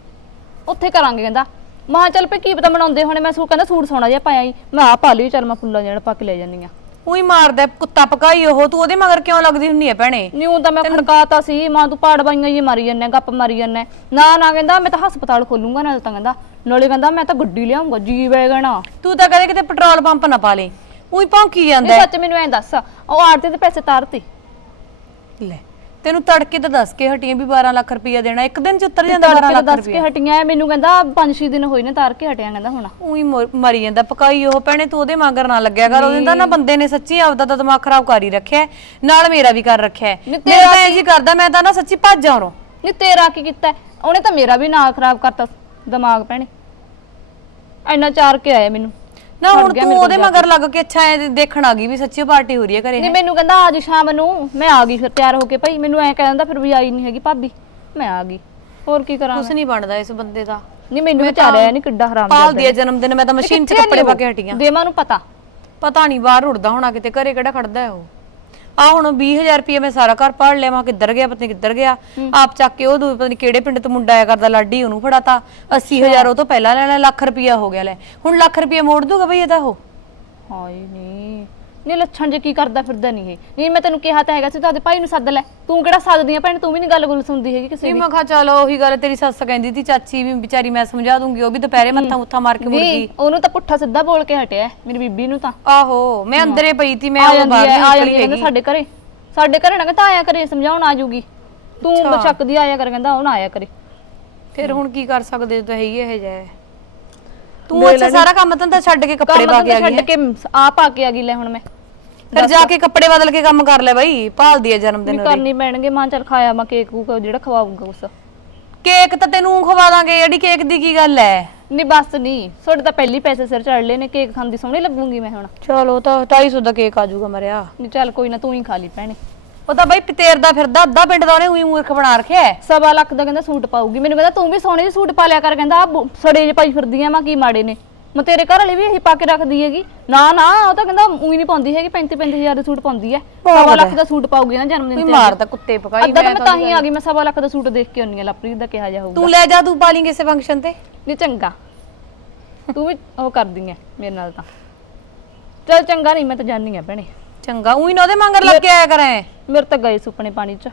ਉੱਥੇ ਕਰਾਂਗੇ ਕਹਿੰਦਾ। ਮੈਂ ਚੱਲ ਭਈ ਕੀ ਪਤਾ ਮਨਾਉਂਦੇ ਹੋਣੇ ਮੈਂ ਸੂ ਕਹਿੰਦਾ ਸੂਟ ਸੋਹਣਾ ਜਿਹਾ ਪਾਇਆ ਸੀ ਮੈਂ ਆ ਪਾ ਲਈ ਚੱਲ ਮੈਂ ਫੁੱਲਾਂ ਜਿਹੜਾ ਪਾ ਕੇ ਲੈ ਜਾਂਦੀ ਆ। ਉਹੀ ਮਾਰਦਾ ਹੈ, ਕੁੱਤਾ ਪਕਾਈ ਉਹ ਤੂੰ ਉਹਦੇ ਮਗਰ ਕਿਉਂ ਲੱਗਦੀ ਹੁੰਨੀ ਹੈ ਭੈਣੇ? ਨਿਊ ਤਾਂ ਮੈਂ ਖੜਕਾਤਾ ਸੀ ਮਾਂ ਤੂੰ ਪਾੜ ਬਾਈਆਂ ਹੀ ਮਾਰੀ ਜਾਂਦਾ ਗੱਪ ਮਾਰੀ ਜਾਂਦਾ ਨਾ ਨਾ ਕਹਿੰਦਾ ਮੈਂ ਤਾਂ ਹਸਪਤਾਲ ਖੋਲੂੰਗਾ ਨਾਲ ਤਾਂ ਕਹਿੰਦਾ। ਨਾਲੇ ਕਹਿੰਦਾ ਮੈਂ ਤਾਂ ਗੱਡੀ ਲਿਆਉਂਗਾ ਜੀ ਵੈਗਣਾ ਤੂੰ ਤਾਂ ਕਦੇ ਕਿਤੇ ਪੈਟਰੋਲ ਪੰਪ ਨਾ ਪਾ ਲੈ। ਉਹੀ ਭੌਂਕੀ ਜਾਂਦਾ ਇਹ ਹੈ। ਸੱਚ ਮੈਨੂੰ ਐਂ ਦੱਸ ਉਹ ਆੜਤੇ ਤੇ ਪੈਸੇ ਤਾਰਤੇ। ਲੈ ਤੈਨੂੰ ਤੜਕੇ ਤਾਂ ਦੱਸ ਕੇ ਹਟੀਆਂ ਵੀ 12 ਲੱਖ ਰੁਪਈਆ ਦੇਣਾ ਇੱਕ ਦਿਨ ਚ ਉਤਰ ਜਾਂਦਾ 12 ਤੜਕੇ ਲੱਖ ਦੱਸ ਕੇ ਹਟੀਆਂ ਮੈਨੂੰ ਕਹਿੰਦਾ 5-6 ਦਿਨ ਹੋਏ ਨੇ ਤਾਰ ਕੇ ਹਟਿਆ ਕਹਿੰਦਾ ਹੁਣ। ਉਹੀ ਮਰੀ ਜਾਂਦਾ ਪਕਾਈ ਉਹ ਭੈਣੇ ਤੂੰ ਉਹਦੇ ਮਗਰ ਨਾ ਲੱਗਿਆ ਕਰ ਉਹਦੇ ਤਾਂ ਨਾ ਬੰਦੇ ਨੇ ਸੱਚੀ ਆਪਦਾ ਤਾਂ ਦਿਮਾਗ ਖਰਾਬ ਕਰ ਹੀ ਰੱਖਿਆ ਹੈ, ਨਾਲ ਮੇਰਾ ਵੀ ਕਰ ਰੱਖਿਆ ਹੈ। ਨਹੀਂ ਮੇਰਾ ਤਾਂ ਇੰਜ ਹੀ ਕਰਦਾ ਮੈਂ ਤਾਂ ਨਾ ਸੱਚੀ ਭੱਜ ਜਾਉਂ ਨਹੀਂ ਤੇਰਾ ਕੀ ਕੀਤਾ ਹੈ? ਉਹਨੇ ਤਾਂ ਮੇਰਾ ਵੀ ਨਾਲ ਖਰਾਬ ਕਰਤਾ ਦਿਮਾਗ ਭੈਣੇ। ਇੰਨਾ ਚਾਰ ਕੇ ਆਇਆ ਮੈਨੂੰ। ਨਾ ਹੁਣ ਤੂੰ ਉਹਦੇ ਮਗਰ ਲੱਗ ਕੇ ਅੱਛਾ ਐ ਦੇਖਣ ਆ ਗਈ ਵੀ ਸੱਚੀ ਪਾਰਟੀ ਹੋ ਰਹੀ ਹੈ ਘਰੇ ਨਹੀਂ ਮੈਨੂੰ ਕਹਿੰਦਾ ਅੱਜ ਸ਼ਾਮ ਨੂੰ ਮੈਂ ਆ ਗਈ ਫਿਰ ਤਿਆਰ ਹੋ ਕੇ ਭਾਈ ਮੈਨੂੰ ਐ ਕਹਿੰਦਾ ਫਿਰ ਵੀ ਆਈ ਨਹੀਂ ਹੈਗੀ ਭਾਬੀ ਮੈਂ ਆ ਗਈ। ਹੋਰ ਕੀ ਕਰਾਂ ਕੁਛ ਨਹੀਂ ਬਣਦਾ ਇਸ ਬੰਦੇ ਦਾ। ਨਹੀਂ ਮੈਨੂੰ ਵਿਚਾਰਿਆ ਨਹੀਂ ਕਿੱਡਾ ਹਰਾਮ ਪਾਲ ਦੀ ਜਨਮ ਦਿਨ ਮੈਂ ਤਾਂ ਮਸ਼ੀਨ 'ਚ ਕੱਪੜੇ ਪਾ ਕੇ ਹਟੀਆਂ ਦੇਵਾਂ ਨੂੰ ਪਤਾ। ਪਤਾ ਨਹੀਂ ਬਾਹਰ ਉੜਦਾ ਹੋਣਾ ਕਿਤੇ ਘਰੇ ਕਿਹੜਾ ਖੜਦਾ ਹੈ ਉਹ? ਆ ਹੁਣ 20000 ਰੁਪਏ ਮੈਂ ਸਾਰਾ ਘਰ ਪਾੜ ਲਿਆ ਮੈਂ ਕਿੱਧਰ ਗਿਆ ਪਤਾ ਨੀ ਕਿੱਧਰ ਗਿਆ। ਆਪ ਚੱਕ ਕੇ ਉਹ ਦੂਏ ਪਤਾ ਨਹੀਂ ਕਿਹੜੇ ਪਿੰਡ ਤੋਂ ਮੁੰਡਾ ਆਇਆ ਕਰਦਾ ਲਾਡੀ ਉਹਨੂੰ ਫੜਾਤਾ। 80000 ਉਹ ਤੋਂ ਪਹਿਲਾਂ ਲੈ ਲਿਆ ਲੱਖ ਰੁਪਿਆ ਹੋ ਗਿਆ ਲੈ। ਹੁਣ ਲੱਖ ਰੁਪਿਆ ਮੋੜ ਦੂਗਾ ਬਈ ਇਹਦਾ ਉਹ? ਹਾਏ ਨਹੀਂ ਨਹੀਂ ਲੱਛਣ ਜੇ ਕੀ ਕਰਦਾ ਫਿਰਦਾ ਨਹੀਂ ਇਹ। ਨਹੀਂ ਮੈਂ ਤੈਨੂੰ ਕਿਹਾ ਤਾਂ ਹੈਗਾ ਸੀ ਤੁਹਾਡੇ ਭਾਈ ਨੂੰ ਸੱਦ ਲੈ। ਤੂੰ ਕਿਹੜਾ ਸੱਦਦੀ ਆ ਭੈਣ ਤੂੰ ਵੀ ਨਹੀਂ ਗੱਲ ਗੁੱਲ ਸੁਣਦੀ ਹੈਗੀ ਕਿਸੇ ਨਹੀਂ ਦੀ। ਮੈਂ ਕਿਹਾ ਚਲੋ ਉਹੀ ਗੱਲ ਤੇਰੀ ਸੱਸ ਕਹਿੰਦੀ ਤੀ ਚਾਚੀ ਵੀ ਵਿਚਾਰੀ ਮੈਂ ਸਮਝਾ ਦੂੰਗੀ ਉਹ ਵੀ ਦੁਪਹਿਰੇ ਮੱਥਾ ਮੁੱਥਾ ਮਾਰ ਕੇ ਮੁੜ ਗਈ। ਉਹਨੂੰ ਤਾਂ ਪੁੱਠਾ ਸਿੱਧਾ ਬੋਲ ਕੇ ਹਟਿਆ ਹੈ, ਮੇਰੀ ਬੀਬੀ ਨੂੰ ਤਾਂ। ਆਹੋ ਮੈਂ ਅੰਦਰੇ ਪਈ ਤੀ ਮੈਂ ਆ ਉਹ ਜਾਂਦੀ ਬਾਹਰ ਹੈ ਆ ਨਿਕਲੀ ਜਾਂਦੀ ਹੈ ਹੈਗੀ। ਸਾਡੇ ਘਰੇ ਸਾਡੇ ਘਰੇ ਨਾ ਕਹਿੰਦਾ ਆਇਆ ਕਰੇ ਸਮਝਾਉਣ ਆ ਜੂਗੀ। ਤੂੰ ਬਚਕਦੀ ਆਇਆ ਕਰ ਕਹਿੰਦਾ ਉਹ ਨਾ ਆਇਆ ਕਰੇ। ਫਿਰ ਹੁਣ ਕੀ ਕਰ ਸਕਦੇ ਤਾਂ ਹੈ ਹੀ ਇਹ ਹੈ। ਤੂੰ ਅੱਛਾ ਸਾਰਾ ਕੰਮ ਧੰਦਾ ਛੱਡ ਕੇ ਕੱਪੜੇ ਕੰਮ ਪਾ ਕੇ ਆ ਗਈ ਛੱਡ ਕੇ ਆ ਪਾ ਕੇ ਆ ਗਈ ਲੈ ਹੁਣ ਮੈਂ। ਫਿਰ ਜਾ ਕੇ ਕੱਪੜੇ ਬਦਲ ਕੇ ਕੰਮ ਕਰ ਲੈ ਬਾਈ ਭਾਲਦੀ ਹੈ ਜਨਮ ਦਿਨ ਵੀ ਕਰਨੀ ਪੈਣਗੇ ਮਾਂ ਚੱਲ ਖਾਇਆ ਮੈਂ ਕੇਕ ਕੂਕ ਜਿਹੜਾ ਖਵਾਊਗਾ ਉਸ। ਕੇਕ ਤਾਂ ਤੈਨੂੰ ਖਵਾ ਦਾਂਗੇ ਜਿਹੜੀ ਕੇਕ ਦੀ ਕੀ ਗੱਲ ਹੈ ਨਹੀਂ ਬਸ ਨਹੀਂ ਤੁਹਾਡੇ ਤਾਂ ਪਹਿਲੀ ਪੈਸੇ ਸਿਰ ਚੜ ਲਏ ਨੇ ਕੇਕ ਖਾਂਦੀ ਸੋਹਣੀ ਲੱਗੂਗੀ ਮੈਂ ਹੁਣ। ਚਲੋ ਤਾਂ 250 ਦਾ ਕੇਕ ਆ ਜਾਊਗਾ ਮਰਿਆ। ਨਹੀਂ ਚੱਲ ਕੋਈ ਨਾ ਤੂੰ ਹੀ ਖਾ ਲਈ ਭੈਣੇ। ਉਹ ਤਾਂ ਬਾਈ ਪਤੇਰਦਾ ਫਿਰਦਾ ਅੱਧਾ ਪਿੰਡ ਦਾ ਉਹਨੇ ਉਹੀ ਮੂਰਖ ਬਣਾ ਰੱਖਿਆ। ਸਵਾ ਲੱਖ ਦਾ ਕਹਿੰਦਾ ਸੂਟ ਪਾਊਗੀ ਮੈਨੂੰ ਕਹਿੰਦਾ ਤੂੰ ਵੀ ਸੋਹਣੇ ਜਿਹੇ ਸੂਟ ਪਾ ਲਿਆ ਕਰ ਕਹਿੰਦਾ ਆ ਸੜੇ ਜਿਹੇ ਪਾਈ ਫਿਰਦੀ ਆ ਮੈਂ ਕੀ ਮਾੜੇ ਨੇ। ਮੈਂ ਤੇਰੇ ਘਰ ਵਾਲੇ ਵੀ ਇਹੀ ਪਾ ਕੇ ਰੱਖਦੀ ਹੈਗੀ। ਨਾ ਨਾ ਉਹ ਤਾਂ ਕਹਿੰਦਾ ਉਹੀ ਨਹੀਂ ਪਾਉਂਦੀ ਹੈਗੀ 35 35000 ਦੇ ਸੂਟ ਪਾਉਂਦੀ ਹੈ। ਸਵਾ ਲੱਖ ਦਾ ਸੂਟ ਪਾਊਗੀ ਨਾ ਜਨਮ ਦਿਨ ਤੇ। ਮਾਰਦਾ ਕੁੱਤੇ ਪਕਾਈ ਅੱਧਾ ਤਾਂ ਮੈਂ ਤਾਂ ਹੀ ਆ ਗਈ ਮੈਂ ਸਵਾ ਲੱਖ ਦਾ ਸੂਟ ਦੇਖ ਕੇ ਆਉਣੀ ਆ ਲਪਰੀ ਦਾ ਕਿਹਾ ਜਾ ਹੋਊਗਾ ਤੂੰ ਲੈ ਜਾ ਤੂੰ ਪਾ ਲਈ ਕਿਸੇ ਫੰਕਸ਼ਨ ਤੇ। ਨਹੀਂ ਚੰਗਾ। ਤੂੰ ਵੀ ਉਹ ਕਰਦੀ ਐ ਮੇਰੇ ਨਾਲ ਤਾਂ। ਚੱਲ ਚੰਗਾ ਨਹੀਂ ਮੈਂ ਤਾਂ ਜਾਣੀ ਆ ਭੈਣੇ। ਚੰਗਾ ਉਹੀ ਨਾ ਉਹਦੇ ਮੰਗਰ ਲੱਗ ਕੇ ਆਇਆ ਕਰੇ। ਮੇਰੇ ਤਾਂ ਗਏ ਸੁਪਨੇ ਪਾਣੀ ਚ।